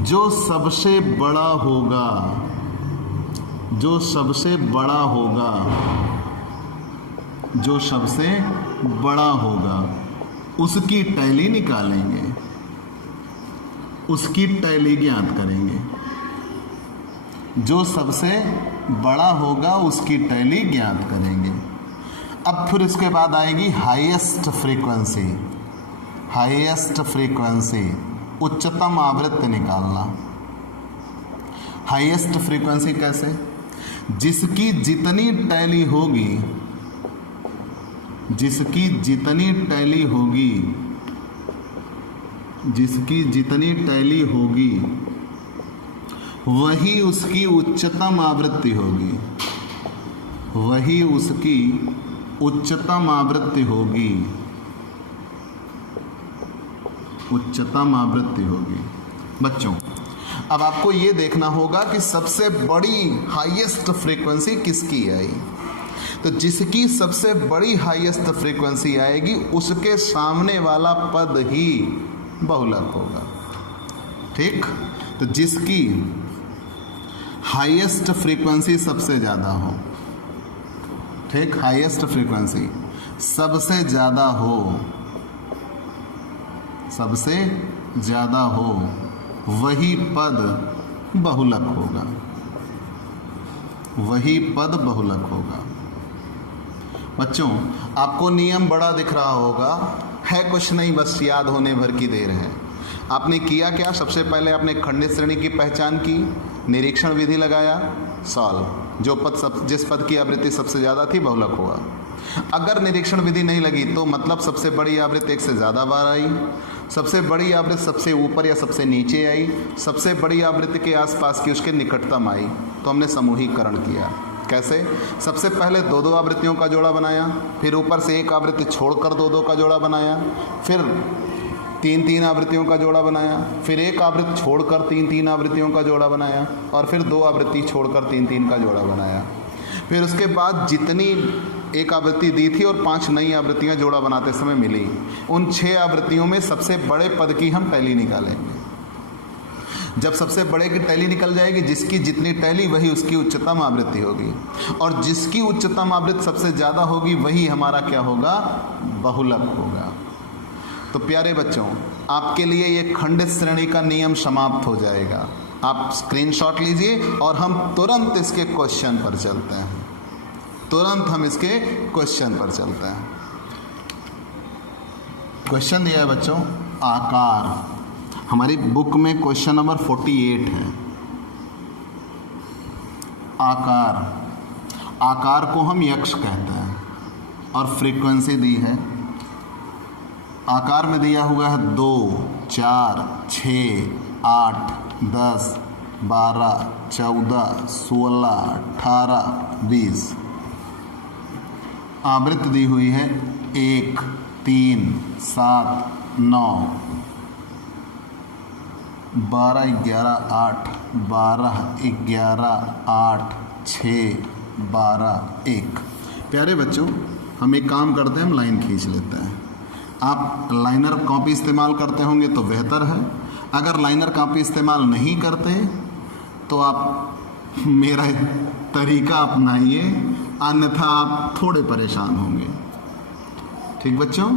जो सबसे बड़ा होगा, जो सबसे बड़ा होगा, जो सबसे बड़ा होगा उसकी टैली निकालेंगे, उसकी टैली ज्ञात करेंगे। जो सबसे बड़ा होगा उसकी टैली ज्ञात करेंगे। अब फिर इसके बाद आएगी हाईएस्ट फ्रीक्वेंसी। हाईएस्ट फ्रीक्वेंसी, उच्चतम आवृत्ति निकालना। हाईएस्ट फ्रीक्वेंसी कैसे? जिसकी जितनी टैली होगी, जिसकी जितनी टैली होगी, जिसकी जितनी टैली होगी वही उसकी उच्चतम आवृत्ति होगी, वही उसकी उच्चतम आवृत्ति होगी, उच्चतम आवृत्ति होगी। बच्चों, अब आपको ये देखना होगा कि सबसे बड़ी हाईएस्ट फ्रीक्वेंसी किसकी आई। तो जिसकी सबसे बड़ी हाईएस्ट फ्रीक्वेंसी आएगी उसके सामने वाला पद ही बहुलक होगा। ठीक, तो जिसकी हाईएस्ट फ्रीक्वेंसी सबसे ज़्यादा हो, ठीक, हाईएस्ट फ्रीक्वेंसी सबसे ज़्यादा हो, सबसे ज़्यादा हो, वही पद बहुलक होगा, वही पद बहुलक होगा। बच्चों, आपको नियम बड़ा दिख रहा होगा, है कुछ नहीं, बस याद होने भर की देर है। आपने किया क्या? सबसे पहले आपने खंडित श्रेणी की पहचान की, निरीक्षण विधि लगाया, सॉल्व। जो पद जिस पद की आवृत्ति सबसे ज़्यादा थी बहुलक हुआ। अगर निरीक्षण विधि नहीं लगी तो मतलब सबसे बड़ी आवृत्ति एक से ज़्यादा बार आई, सबसे बड़ी आवृत्ति सबसे ऊपर या सबसे नीचे आई, सबसे बड़ी आवृत्ति के आसपास की उसके निकटतम आई। तो हमने समूहीकरण किया। कैसे? सबसे पहले 2-2 आवृत्तियों का जोड़ा बनाया, फिर ऊपर से एक आवृत्ति छोड़कर 2-2 का जोड़ा बनाया, फिर 3-3 आवृत्तियों का जोड़ा बनाया, फिर एक आवृत्ति छोड़कर 3-3 आवृत्तियों का जोड़ा बनाया, और फिर 2 आवृत्ति छोड़कर 3-3 का जोड़ा बनाया। फिर उसके बाद जितनी एक आवृत्ति दी थी और 5 नई आवृत्तियां जोड़ा बनाते समय मिली, उन 6 आवृत्तियों में सबसे बड़े पद की हम टैली निकालेंगे। जब सबसे बड़े की टैली निकल जाएगी, जिसकी जितनी टैली वही उसकी उच्चतम आवृत्ति होगी, और जिसकी उच्चतम आवृत्ति सबसे ज़्यादा होगी वही हमारा क्या होगा? बहुलक होगा। तो प्यारे बच्चों, आपके लिए ये खंडित श्रेणी का नियम समाप्त हो जाएगा। आप स्क्रीनशॉट लीजिए और हम तुरंत इसके क्वेश्चन पर चलते हैं। तुरंत हम इसके क्वेश्चन पर चलते हैं। क्वेश्चन दिया है बच्चों, आकार। हमारी बुक में क्वेश्चन नंबर 48 है। आकार, आकार को हम यक्ष कहते हैं, और फ्रीक्वेंसी दी है। आकार में दिया हुआ है 2, 4, 6, 8, 10, 12, 14, 16, 18, 20। आवृत्ति दी हुई है 1, 3, 7, 9, 12, 11, 8, 12, 11, 8, 6, 12, 1। प्यारे बच्चों, हम एक काम करते हैं, हम लाइन खींच लेते हैं। आप लाइनर कॉपी इस्तेमाल करते होंगे तो बेहतर है। अगर लाइनर कॉपी इस्तेमाल नहीं करते तो आप मेरा तरीका अपनाइए, अन्यथा आप थोड़े परेशान होंगे। ठीक बच्चों?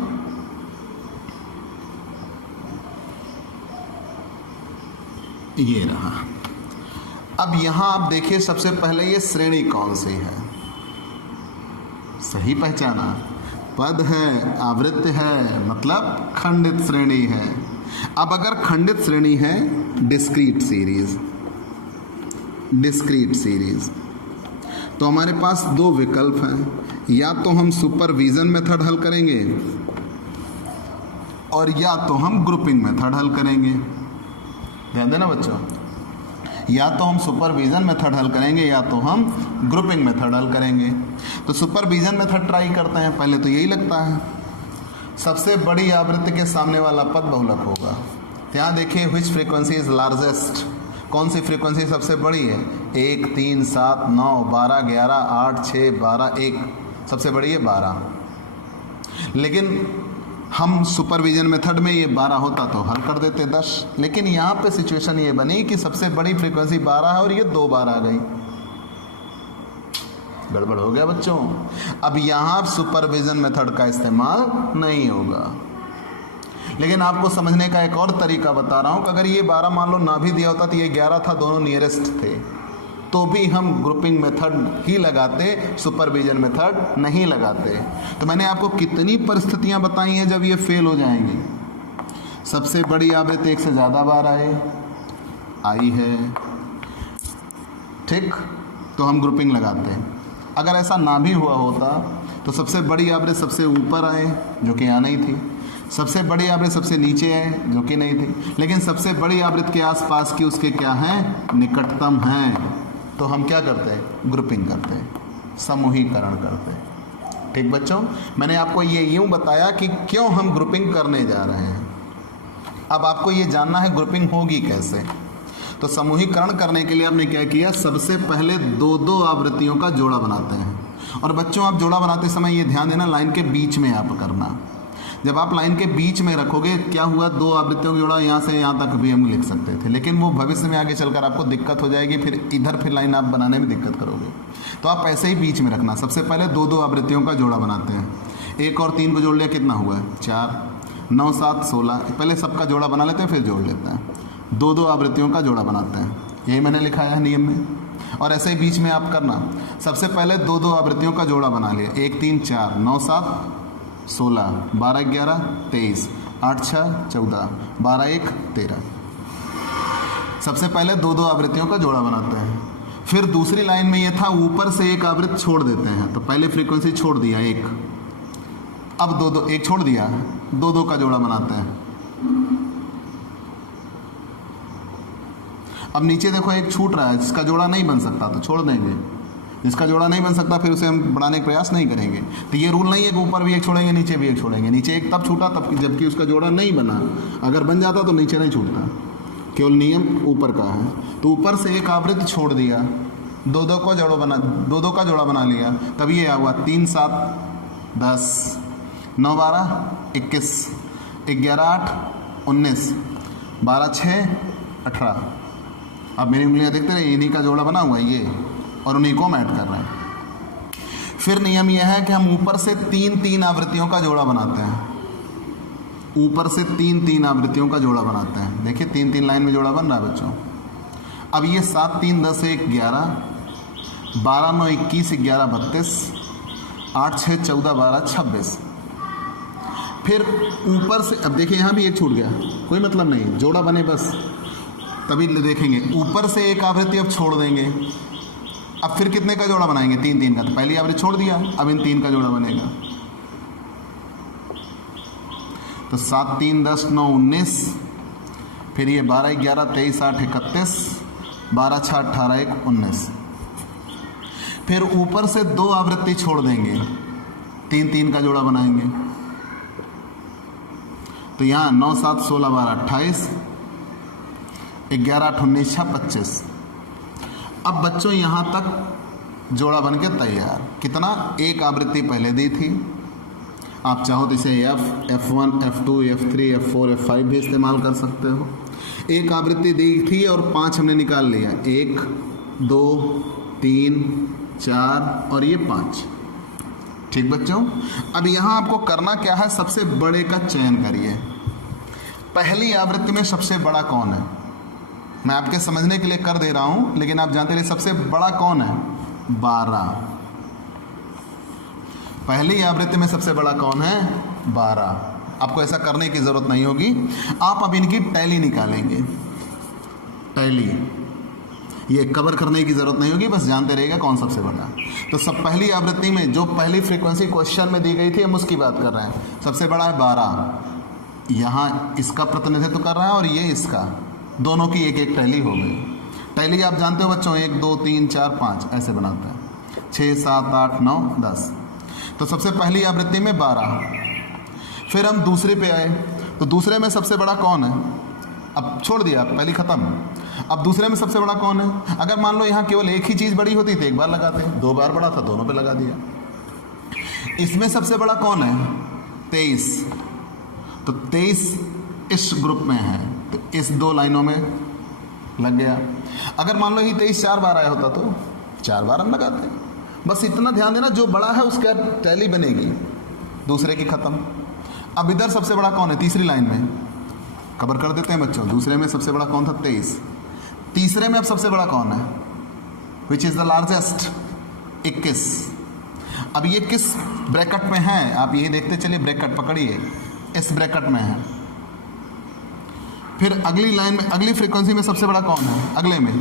ये रहा। अब यहाँ आप देखिए, सबसे पहले ये श्रेणी कौन सी है? सही पहचाना, पद है, आवृत्ति है, मतलब खंडित श्रेणी है। अब अगर खंडित श्रेणी है, डिस्क्रीट सीरीज, डिस्क्रीट सीरीज, तो हमारे पास 2 विकल्प हैं। या तो हम सुपरविजन मेथड हल करेंगे और या तो हम ग्रुपिंग मेथड हल करेंगे। ध्यान देना बच्चों, या तो हम सुपरविजन मेथड हल करेंगे या तो हम ग्रुपिंग मेथड हल करेंगे। तो सुपरविजन मेथड ट्राई करते हैं। पहले तो यही लगता है, सबसे बड़ी आवृत्ति के सामने वाला पद बहुलक होगा। तो यहाँ देखिए विच फ्रीक्वेंसी इज लार्जेस्ट, कौन सी फ्रीक्वेंसी सबसे बड़ी है? 1, 3, 7, 9, 12, 11, 8, 6, 12, 1, सबसे बड़ी है 12। लेकिन हम सुपरविजन मेथड में ये 12 होता तो हल कर देते 10, लेकिन यहाँ पे सिचुएशन ये बनी कि सबसे बड़ी फ्रीक्वेंसी 12 है और ये 2 बार आ गई। गड़बड़ हो गया बच्चों। अब यहाँ सुपरविजन मेथड का इस्तेमाल नहीं होगा। लेकिन आपको समझने का एक और तरीका बता रहा हूँ कि अगर ये 12 मान लो ना भी दिया होता तो ये 11 था, दोनों नियरेस्ट थे, तो भी हम ग्रुपिंग मेथड ही लगाते, सुपरविजन मेथड नहीं लगाते। तो मैंने आपको कितनी परिस्थितियां बताई हैं जब ये फेल हो जाएंगी। सबसे बड़ी आवृत्ति 1 से ज़्यादा बार आई है, ठीक, तो हम ग्रुपिंग लगाते हैं। अगर ऐसा ना भी हुआ होता तो सबसे बड़ी आवृत्ति सबसे ऊपर आए, जो कि यहाँ नहीं थी, सबसे बड़ी आवृत्ति सबसे नीचे है, जो कि नहीं थी, लेकिन सबसे बड़ी आवृत्ति के आसपास की उसके क्या हैं? निकटतम हैं। तो हम क्या करते हैं? ग्रुपिंग करते हैं, समूहीकरण करते हैं। ठीक बच्चों, मैंने आपको ये यूं बताया कि क्यों हम ग्रुपिंग करने जा रहे हैं। अब आपको ये जानना है ग्रुपिंग होगी कैसे। तो समूहीकरण करने के लिए आपने क्या किया? सबसे पहले 2-2 आवृत्तियों का जोड़ा बनाते हैं। और बच्चों, आप जोड़ा बनाते समय ये ध्यान देना, लाइन के बीच में आप करना। जब आप लाइन के बीच में रखोगे, क्या हुआ? 2 आवृत्तियों का जोड़ा यहाँ से यहाँ तक भी हम लिख सकते थे, लेकिन वो भविष्य में आगे चलकर आपको दिक्कत हो जाएगी, फिर लाइन आप बनाने में दिक्कत करोगे। तो आप ऐसे ही बीच में रखना। सबसे पहले 2-2 आवृत्तियों का जोड़ा बनाते हैं। 1 और 3 को जोड़ लिया, कितना हुआ? 4, 9, 7, 16। पहले सबका जोड़ा बना लेते हैं, फिर जोड़ लेते हैं। 2-2 आवृत्तियों का जोड़ा बनाते हैं, यही मैंने लिखा है नियम में। और ऐसे ही बीच में आप करना। सबसे पहले 2-2 आवृत्तियों का जोड़ा बना लिया। 1, 3, 4, 9, 7, 16, 12, 11, 23, 8, 6, 14, 12, 1, 13। सबसे पहले 2-2 आवृत्तियों का जोड़ा बनाते हैं। फिर दूसरी लाइन में ये था, ऊपर से एक आवृत्ति छोड़ देते हैं। तो पहले फ्रीक्वेंसी छोड़ दिया 1, अब 2-2, 1 छोड़ दिया, 2-2 का जोड़ा बनाते हैं। अब नीचे देखो एक छूट रहा है, जिसका जोड़ा नहीं बन सकता तो छोड़ देंगे, जिसका जोड़ा नहीं बन सकता फिर उसे हम बढ़ाने का प्रयास नहीं करेंगे। तो ये रूल नहीं है कि ऊपर भी एक छोड़ेंगे नीचे भी एक छोड़ेंगे। नीचे एक तब छूटा तब जबकि उसका जोड़ा नहीं बना, अगर बन जाता तो नीचे नहीं छूटता, केवल नियम ऊपर का है। तो ऊपर से एक आवृत्ति छोड़ दिया, 2-2 का जोड़ा बना लिया, तब ये हुआ 3, 7, 10, 9, 12, 21, 11, 8, 19, 12, 6, 18। अब मेरी उंगलियां देखते रहे, इन्हीं का जोड़ा बना हुआ है ये, और उन्हीं को हम ऐड कर रहे हैं। फिर नियम यह है कि हम ऊपर से 3-3 आवृत्तियों का जोड़ा बनाते हैं। ऊपर से 3-3 आवृत्तियों का जोड़ा बनाते हैं। देखिए 3-3 लाइन में जोड़ा बन रहा है बच्चों। अब ये 7, 3, 10, 1, 11, 12, 9, 21, 11, 32, 8, 6, 14, 12, 26। फिर ऊपर से, अब देखिए यहाँ भी एक छूट गया, कोई मतलब नहीं, जोड़ा बने बस, तभी देखेंगे। ऊपर से एक आवृत्ति अब छोड़ देंगे। अब फिर कितने का जोड़ा बनाएंगे? 3-3 का। तो पहली आवृत्ति छोड़ दिया, अब इन 3 का जोड़ा बनेगा। तो 7, 3, 10, 9, 19, फिर ये 12, 11, 23, 8, 31, 12, 6, 18, 1, 19। फिर ऊपर से 2 आवृत्ति छोड़ देंगे, 3-3 का जोड़ा बनाएंगे। तो यहाँ 9, 7, 16, 12, 28, 11, 8, 19, 6, 25। अब बच्चों यहाँ तक जोड़ा बन के तैयार। कितना? एक आवृत्ति पहले दी थी, आप चाहो तो इसे F1, F2, F3, F4, F5 भी इस्तेमाल कर सकते हो। एक आवृत्ति दी थी और 5 हमने निकाल लिया, 1, 2, 3, 4 और ये 5। ठीक बच्चों, अब यहाँ आपको करना क्या है? सबसे बड़े का चयन करिए। पहली आवृत्ति में सबसे बड़ा कौन है? मैं आपके समझने के लिए कर दे रहा हूं, लेकिन आप जानते रहिए सबसे बड़ा कौन है? 12। पहली आवृत्ति में सबसे बड़ा कौन है? 12। आपको ऐसा करने की जरूरत नहीं होगी, आप अब इनकी टैली निकालेंगे। टैली ये कवर करने की जरूरत नहीं होगी, बस जानते रहेगा कौन सबसे बड़ा। तो सब पहली आवृत्ति में जो पहली फ्रीक्वेंसी क्वेश्चन में दी गई थी, हम उसकी बात कर रहे हैं। सबसे बड़ा है 12, यहाँ इसका प्रतिनिधित्व कर रहा है और ये इसका, दोनों की एक एक टैली हो गई। टैली आप जानते हो बच्चों, 1, 2, 3, 4, 5 ऐसे बनाते हैं, 6, 7, 8, 9, 10। तो सबसे पहली आवृत्ति में 12। फिर हम दूसरे पे आए, तो दूसरे में सबसे बड़ा कौन है? अब छोड़ दिया, पहली खत्म। अब दूसरे में सबसे बड़ा कौन है? अगर मान लो यहाँ केवल एक ही चीज बड़ी होती तो एक बार लगाते, 2 बार बड़ा था दोनों पे लगा दिया। इसमें सबसे बड़ा कौन है? 23। तो 23 इस ग्रुप में है, तो इस 2 लाइनों में लग गया। अगर मान लो ही 23 4 बार आया होता तो 4 बार हम लगाते। बस इतना ध्यान देना, जो बड़ा है उसका टैली बनेगी, दूसरे की खत्म। अब इधर सबसे बड़ा कौन है? तीसरी लाइन में कवर कर देते हैं बच्चों। दूसरे में सबसे बड़ा कौन था? 23। तीसरे में अब सबसे बड़ा कौन है? Which is the largest? 21। अब ये किस ब्रैकेट में है आप यही देखते चलिए, ब्रैकेट पकड़िए, इस ब्रैकेट में है। फिर अगली लाइन में, अगली फ्रीक्वेंसी में सबसे बड़ा कौन है? अगले में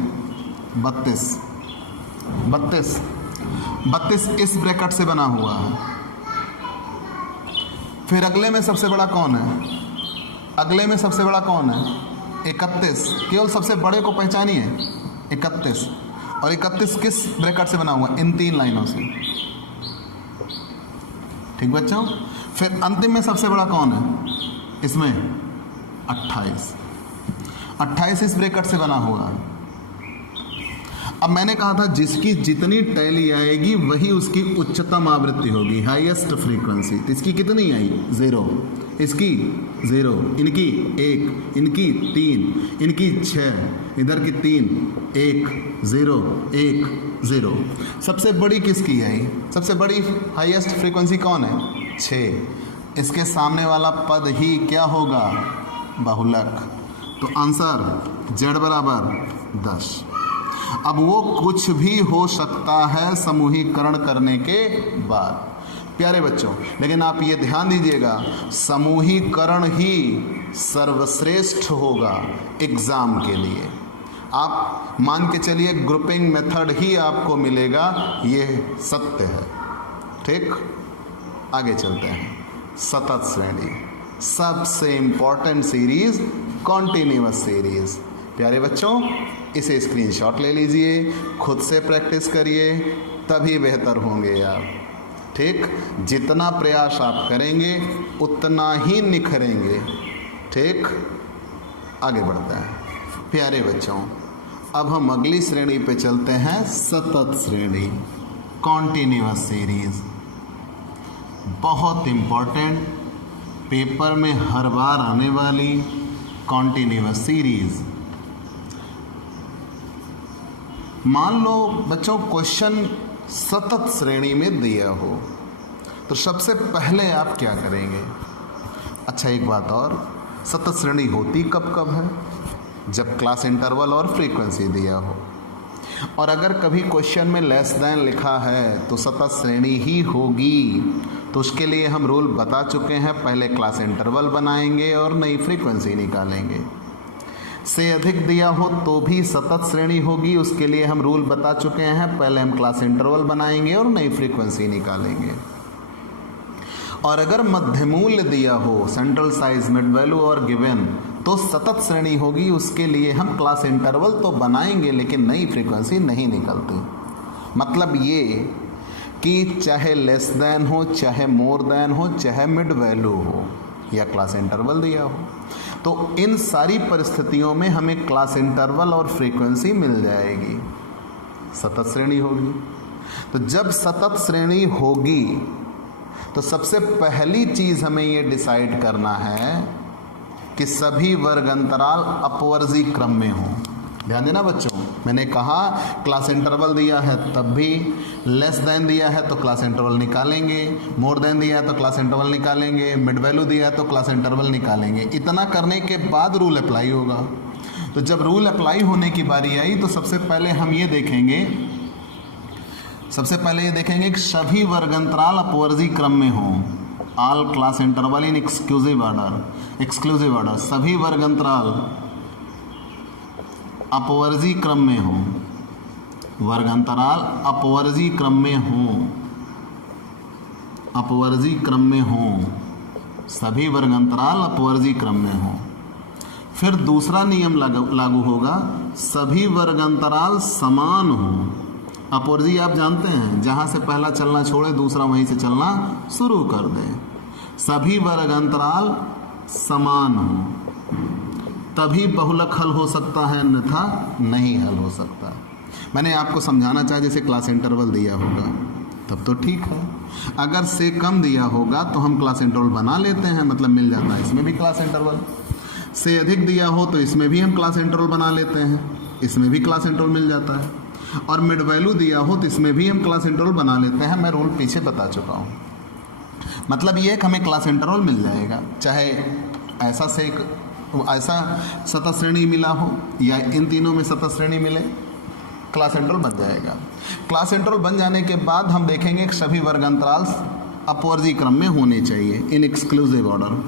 32। 32 इस ब्रैकेट से बना हुआ है। फिर अगले में सबसे बड़ा कौन है? अगले में सबसे बड़ा कौन है? 31। केवल सबसे बड़े को पहचानिए, 31। और 31 किस ब्रैकेट से बना हुआ? इन 3 लाइनों से। ठीक बच्चों? फिर अंतिम में सबसे बड़ा कौन है? इसमें 28। 28 इस ब्रैकेट से बना हुआ है। अब मैंने कहा था जिसकी जितनी टैली आएगी वही उसकी उच्चतम आवृत्ति होगी, हाईएस्ट फ्रीक्वेंसी। तो इसकी कितनी आई? 0, इसकी 0, इनकी 1, इनकी 3, इनकी 6, इधर की 3, 1 0 1 0। सबसे बड़ी किसकी आई? सबसे बड़ी हाईएस्ट फ्रीक्वेंसी कौन है? 6। इसके सामने वाला पद ही क्या होगा? बहुलक। तो आंसर Z बराबर 10। अब वो कुछ भी हो सकता है समूहीकरण करने के बाद, प्यारे बच्चों। लेकिन आप ये ध्यान दीजिएगा, समूहीकरण ही सर्वश्रेष्ठ होगा एग्जाम के लिए। आप मान के चलिए ग्रुपिंग मेथड ही आपको मिलेगा, ये सत्य है। ठीक, आगे चलते हैं। सतत श्रेणी, सबसे इंपॉर्टेंट सीरीज कॉन्टिन्यूअस सीरीज। प्यारे बच्चों, इसे स्क्रीनशॉट ले लीजिए, खुद से प्रैक्टिस करिए, तभी बेहतर होंगे आप। ठीक, जितना प्रयास आप करेंगे उतना ही निखरेंगे। ठीक, आगे बढ़ते हैं। प्यारे बच्चों, अब हम अगली श्रेणी पे चलते हैं, सतत श्रेणी, कॉन्टिन्यूअस सीरीज। बहुत इंपॉर्टेंट, पेपर में हर बार आने वाली कॉन्टिन्यूअस सीरीज। मान लो बच्चों क्वेश्चन सतत श्रेणी में दिया हो, तो सबसे पहले आप क्या करेंगे? अच्छा, एक बात और, सतत श्रेणी होती कब कब है? जब क्लास इंटरवल और फ्रीक्वेंसी दिया हो। और अगर कभी क्वेश्चन में लेस देन लिखा है तो सतत श्रेणी ही होगी। तो उसके लिए हम रूल बता चुके हैं, पहले क्लास इंटरवल बनाएंगे और नई फ्रीक्वेंसी निकालेंगे। से अधिक दिया हो तो भी सतत श्रेणी होगी, उसके लिए हम रूल बता चुके हैं, पहले हम क्लास इंटरवल बनाएंगे और नई फ्रीक्वेंसी निकालेंगे। और अगर मध्यमूल्य दिया हो, सेंट्रल साइज, मिड वैल्यू और गिवन, तो सतत श्रेणी होगी, उसके लिए हम क्लास इंटरवल तो बनाएंगे लेकिन नई फ्रीक्वेंसी नहीं निकलती। मतलब ये कि चाहे लेस देन हो, चाहे मोर देन हो, चाहे मिड वैल्यू हो या क्लास इंटरवल दिया हो, तो इन सारी परिस्थितियों में हमें क्लास इंटरवल और फ्रीक्वेंसी मिल जाएगी, सतत श्रेणी होगी। तो जब सतत श्रेणी होगी तो सबसे पहली चीज हमें ये डिसाइड करना है कि सभी वर्ग अंतराल अपवर्जी क्रम में हों। ध्यान देना बच्चों, मैंने कहा क्लास इंटरवल दिया है तब भी, लेस देन दिया है तो क्लास इंटरवल निकालेंगे, मोर देन दिया है तो क्लास इंटरवल निकालेंगे, मिड वैल्यू दिया है तो क्लास इंटरवल निकालेंगे। इतना करने के बाद रूल अप्लाई होगा। तो जब रूल अप्लाई होने की बारी आई तो सबसे पहले हम ये देखेंगे, कि सभी वर्ग अंतराल अपवर्जी क्रम में हों। ऑल क्लास इंटरवल इन एक्सक्लूसिव ऑर्डर, सभी वर्ग अंतराल अपवर्जी क्रम में हो, वर्ग अंतराल अपवर्जी क्रम में हो, सभी वर्ग अंतराल अपवर्जी क्रम में हो। फिर दूसरा नियम लागू होगा, सभी वर्ग अंतराल समान हो। अपवर्जी आप जानते हैं, जहां से पहला चलना छोड़े दूसरा वहीं से चलना शुरू कर दे। सभी वर्ग अंतराल समान हो। तभी बहुलक हल हो सकता है, अन्यथा नहीं हल हो सकता। मैंने आपको समझाना चाहा जैसे क्लास इंटरवल दिया होगा तब तो ठीक है, अगर से कम दिया होगा तो हम क्लास इंटरवल बना लेते हैं, मतलब मिल जाता है इसमें भी क्लास इंटरवल। से अधिक दिया हो तो इसमें भी हम क्लास इंटरवल बना लेते हैं, इसमें भी क्लास इंटरवल मिल जाता है। और मिड वैल्यू दिया हो तो इसमें भी हम क्लास इंटरवल बना लेते हैं। मैं रूल पीछे बता चुका हूँ। मतलब ये कि हमें क्लास इंटरवल मिल जाएगा, चाहे ऐसा सतह श्रेणी मिला हो या इन तीनों में सतह श्रेणी मिले, क्लास इंटरवल बन जाएगा। क्लास इंटरवल बन जाने के बाद हम देखेंगे कि सभी वर्ग अंतराल अपवर्जी क्रम में होने चाहिए, इन एक्सक्लूसिव ऑर्डर।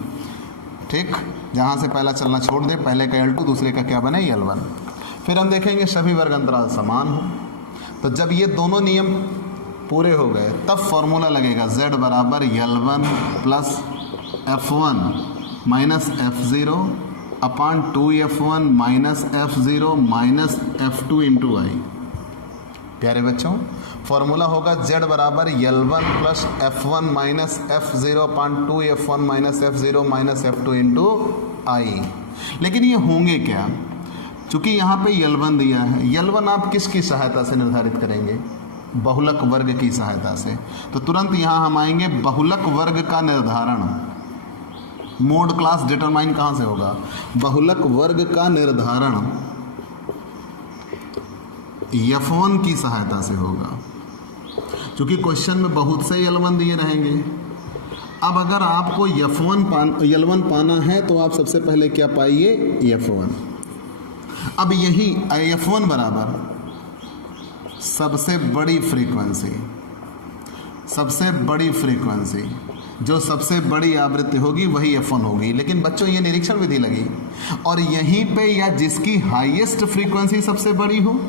ठीक, जहाँ से पहला चलना छोड़ दे, पहले का L2 दूसरे का क्या बने L1। फिर हम देखेंगे सभी वर्ग अंतराल समान हो। तो जब ये दोनों नियम पूरे हो गए तब फॉर्मूला लगेगा Z बराबर L1 plus F1 minus F0 upon 2F1 minus F0 minus F2 into I. प्यारे बच्चों, फॉर्मूला होगा Z बराबर L1 plus F1 minus F0 upon 2F1 minus F0 minus F2 into I. लेकिन ये होंगे क्या? चूंकि यहाँ पे L1 दिया है, L1 आप किसकी सहायता से निर्धारित करेंगे? बहुलक वर्ग की सहायता से। तो तुरंत यहाँ हम आएंगे बहुलक वर्ग का निर्धारण। मोड क्लास डिटरमाइन कहाँ से होगा? बहुलक वर्ग का निर्धारण F1 की सहायता से होगा, क्योंकि क्वेश्चन में बहुत से L1 दिए रहेंगे। अब अगर आपको L1 पाना है तो आप सबसे पहले क्या पाइए? F1। अब यही F1 बराबर सबसे बड़ी फ्रीक्वेंसी, जो सबसे बड़ी आवृत्ति होगी वही F1 होगी। लेकिन बच्चों ये निरीक्षण विधि लगी, और यहीं पे या जिसकी हाईएस्ट फ्रीक्वेंसी सबसे बड़ी हो,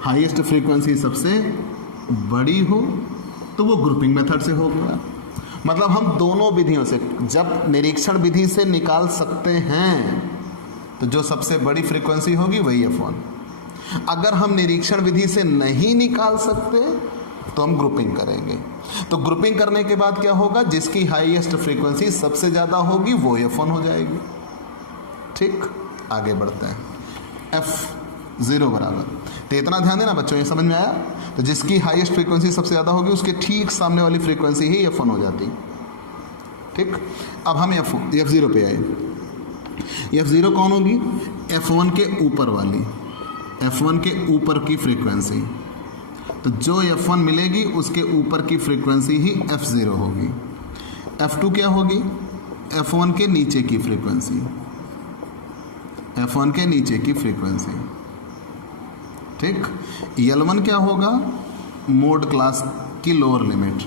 हाईएस्ट फ्रीक्वेंसी सबसे बड़ी हो, तो वो ग्रुपिंग मेथड से होगा। मतलब हम दोनों विधियों से, जब निरीक्षण विधि से निकाल सकते हैं तो जो सबसे बड़ी फ्रीक्वेंसी होगी वही F1। अगर हम निरीक्षण विधि से नहीं निकाल सकते तो हम ग्रुपिंग करेंगे। तो ग्रुपिंग करने के बाद क्या होगा? जिसकी हाईएस्ट फ्रीक्वेंसी सबसे ज़्यादा होगी वो F1 हो जाएगी। ठीक, आगे बढ़ते हैं। F0 बराबर, तो इतना ध्यान देना बच्चों, ये समझ में आया? तो जिसकी हाईएस्ट फ्रीक्वेंसी सबसे ज़्यादा होगी उसके ठीक सामने वाली फ्रीक्वेंसी ही F1 हो जाती। ठीक, अब हम F0 पे आए। F0 कौन होगी? F1 के ऊपर वाली, F1 के ऊपर की फ्रीक्वेंसी। तो जो F1 मिलेगी उसके ऊपर की फ्रीक्वेंसी ही F0 होगी। F2 क्या होगी? F1 के नीचे की फ्रीक्वेंसी, F1 के नीचे की फ्रीक्वेंसी। ठीक, L1 क्या होगा? मोड क्लास की लोअर लिमिट,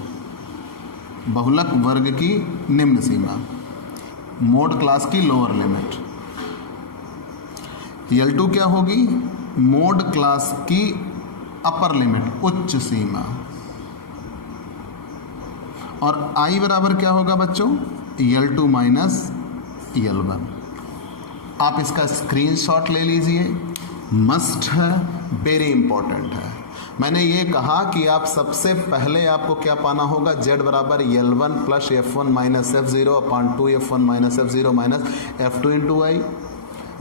बहुलक वर्ग की निम्न सीमा, मोड क्लास की लोअर लिमिट। L2 क्या होगी? मोड क्लास की अपर लिमिट, उच्च सीमा। और I बराबर क्या होगा बच्चों? L2 minus L1। आप इसका स्क्रीनशॉट ले लीजिए, मस्ट है, वेरी इंपॉर्टेंट है। मैंने ये कहा कि आप सबसे पहले आपको क्या पाना होगा? Z बराबर L1 plus F1 minus F0 upon 2F1 minus F0 minus F2 into I.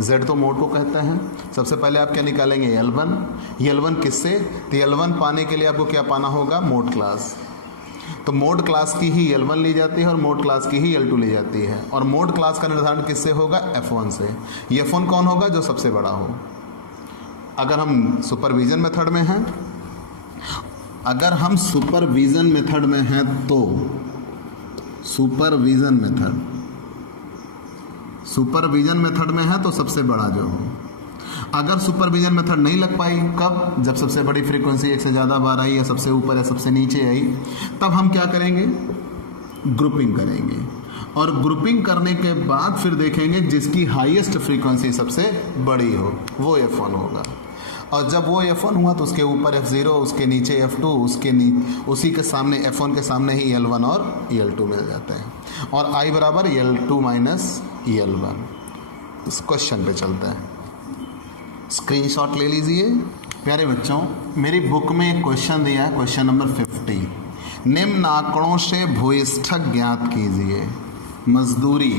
Z तो मोड को कहते हैं। सबसे पहले आप क्या निकालेंगे? L1 किससे? तो L1 पाने के लिए आपको क्या पाना होगा? Mode class. तो मोड क्लास की ही L1 ली जाती है और मोड क्लास की ही L2 ली जाती है। और मोड क्लास का निर्धारण किससे होगा? F1 से। F1 कौन होगा? जो सबसे बड़ा हो। अगर हम सुपरविजन मेथड में हैं, तो सुपरविजन मेथड में है तो सबसे बड़ा जो हो। अगर सुपरविजन मेथड नहीं लग पाई, कब? जब सबसे बड़ी फ्रीक्वेंसी एक से ज़्यादा बार आई या सबसे ऊपर या सबसे नीचे आई, तब हम क्या करेंगे? ग्रुपिंग करेंगे। और ग्रुपिंग करने के बाद फिर देखेंगे जिसकी हाईएस्ट फ्रीक्वेंसी सबसे बड़ी हो वो F1 होगा। और जब वो F1 हुआ तो उसके ऊपर F0, उसके नीचे F2, उसी के सामने F1 के सामने ही L1 और L2 मिल जाते हैं। और I बराबर L2 माइनस L1। इस क्वेश्चन पे चलते हैं, स्क्रीनशॉट ले लीजिए। प्यारे बच्चों, मेरी बुक में एक क्वेश्चन दिया है, क्वेश्चन नंबर 50। निम्न आंकड़ों से भूयिष्ठक ज्ञात कीजिए। मजदूरी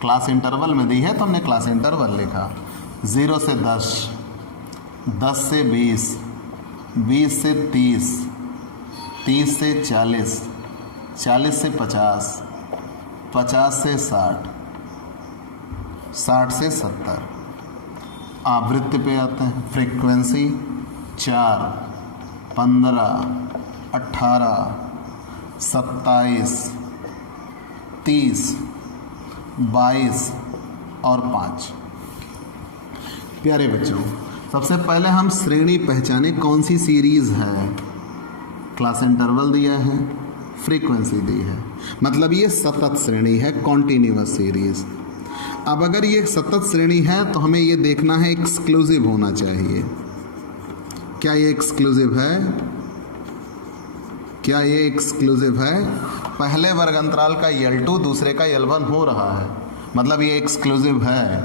क्लास इंटरवल में दी है तो हमने क्लास इंटरवल लिखा। 0 से 10, 10 से 20, 20 से 30, 30 से 40, 40 से 50, 50 से 60, 60 से 70। आवृत्ति पे आते हैं। फ्रीक्वेंसी 4, 15, 18, 27, 30, 22 और 5। प्यारे बच्चों, सबसे पहले हम श्रेणी पहचाने कौन सी सीरीज़ है। क्लास इंटरवल दिया है, फ्रीक्वेंसी दी है, मतलब ये सतत श्रेणी है, कॉन्टिन्यूअस सीरीज़। अब अगर ये सतत श्रेणी है तो हमें ये देखना है एक्सक्लूसिव होना चाहिए। क्या ये एक्सक्लूसिव है? क्या ये एक्सक्लूसिव है? पहले वर्ग अंतराल का L2 दूसरे का L1 हो रहा है, मतलब ये एक्सक्लूसिव है।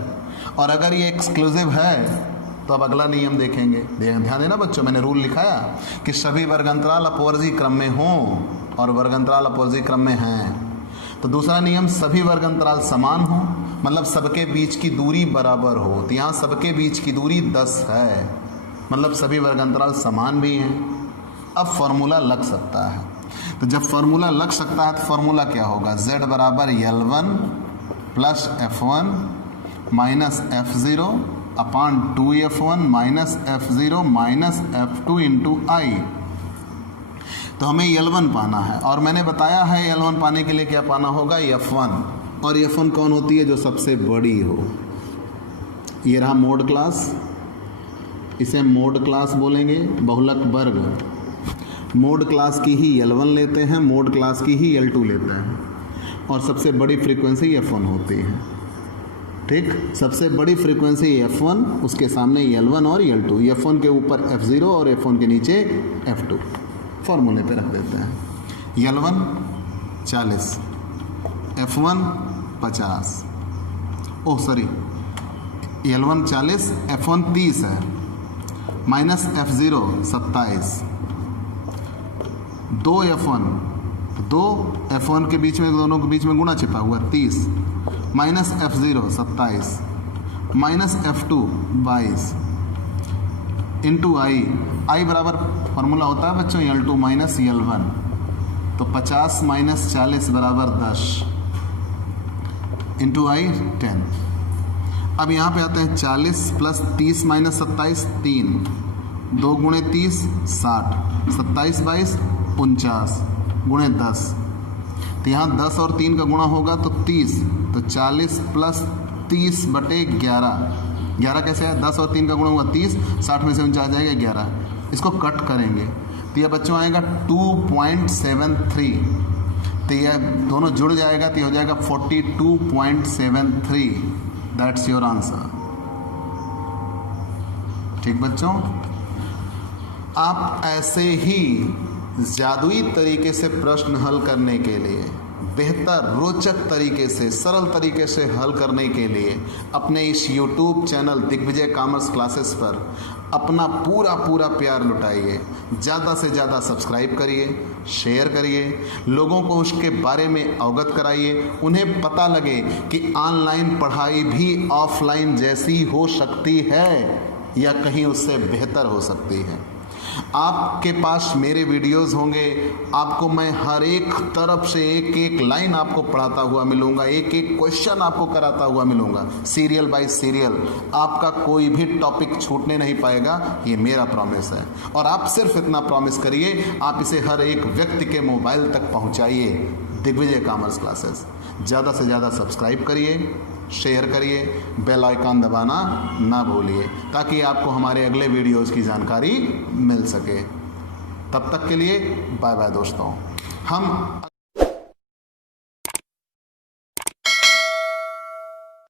और अगर ये एक्सक्लूसिव है तो अब अगला नियम देखेंगे। ध्यान देना बच्चों, मैंने रूल लिखाया कि सभी वर्ग अंतराल अपवर्जी क्रम में हों और वर्ग अंतराल अपवर्जी क्रम में हैं। तो दूसरा नियम, सभी वर्ग अंतराल समान हो, मतलब सबके बीच की दूरी बराबर हो। तो यहाँ सबके बीच की दूरी 10 है, मतलब सभी वर्ग अंतराल समान भी हैं। अब फॉर्मूला लग सकता है। तो जब फॉर्मूला लग सकता है तो फॉर्मूला क्या होगा? Z बराबर L1 plus F1 minus F0 upon 2F1 minus F0 minus F2 into I। तो हमें L1 पाना है और मैंने बताया है L1 पाने के लिए क्या पाना होगा? F1। और F1 कौन होती है? जो सबसे बड़ी हो। ये रहा मोड क्लास, इसे मोड क्लास बोलेंगे, बहुलक वर्ग। मोड क्लास की ही L1 लेते हैं, मोड क्लास की ही L2 लेते हैं और सबसे बड़ी फ्रीक्वेंसी F1 होती है। ठीक, सबसे बड़ी फ्रीक्वेंसी F1, उसके सामने L1 और L2। F1 के ऊपर F0 और F1 के नीचे F2। फॉर्मूले पे रख देते हैं। L1 40, F1 50, oh sorry, L1 40, F1 30 है, माइनस F0 27, 2 F1, तो 2 F1 के बीच में, दोनों के बीच में गुणा छिपा हुआ 30, minus F0 27, minus F2 22 into I बराबर फार्मूला होता है बच्चों L2 माइनस L1। तो 50 माइनस 40 बराबर 10 इंटू I 10। अब यहाँ पे आते हैं 40 प्लस 30 माइनस 27 3, 2 गुणे 30 60, 27 22 49 गुणे 10। तो यहाँ 10 और 3 का गुणा होगा तो 30, तो 40 प्लस 30 बटे 11। 11 कैसे है? 10 और 3 का गुणा हुआ 30, 60 में से 49 जाएगा 11। इसको कट करेंगे तो यह बच्चों आएगा 2.73। तो यह दोनों जुड़ जाएगा तो यह हो जाएगा 42.73। That's your answer. ठीक बच्चों, आप ऐसे ही जादुई तरीके से प्रश्न हल करने के लिए, बेहतर रोचक तरीके से, सरल तरीके से हल करने के लिए अपने इस YouTube channel Digvijay commerce classes पर अपना पूरा प्यार लुटाइए। ज़्यादा से ज़्यादा सब्सक्राइब करिए, शेयर करिए, लोगों को उसके बारे में अवगत कराइए, उन्हें पता लगे कि ऑनलाइन पढ़ाई भी ऑफलाइन जैसी हो सकती है या कहीं उससे बेहतर हो सकती है। आपके पास मेरे वीडियोस होंगे, आपको मैं हर एक तरफ से एक एक लाइन आपको पढ़ाता हुआ मिलूंगा, एक एक क्वेश्चन आपको कराता हुआ मिलूंगा, सीरियल बाय सीरियल। आपका कोई भी टॉपिक छूटने नहीं पाएगा, ये मेरा प्रॉमिस है। और आप सिर्फ इतना प्रॉमिस करिए, आप इसे हर एक व्यक्ति के मोबाइल तक पहुंचाइए। दिग्विजय कॉमर्स क्लासेस ज़्यादा से ज़्यादा सब्सक्राइब करिए, शेयर करिए, बेल आइकन दबाना ना भूलिए ताकि आपको हमारे अगले वीडियोस की जानकारी मिल सके। तब तक के लिए बाय बाय दोस्तों। हम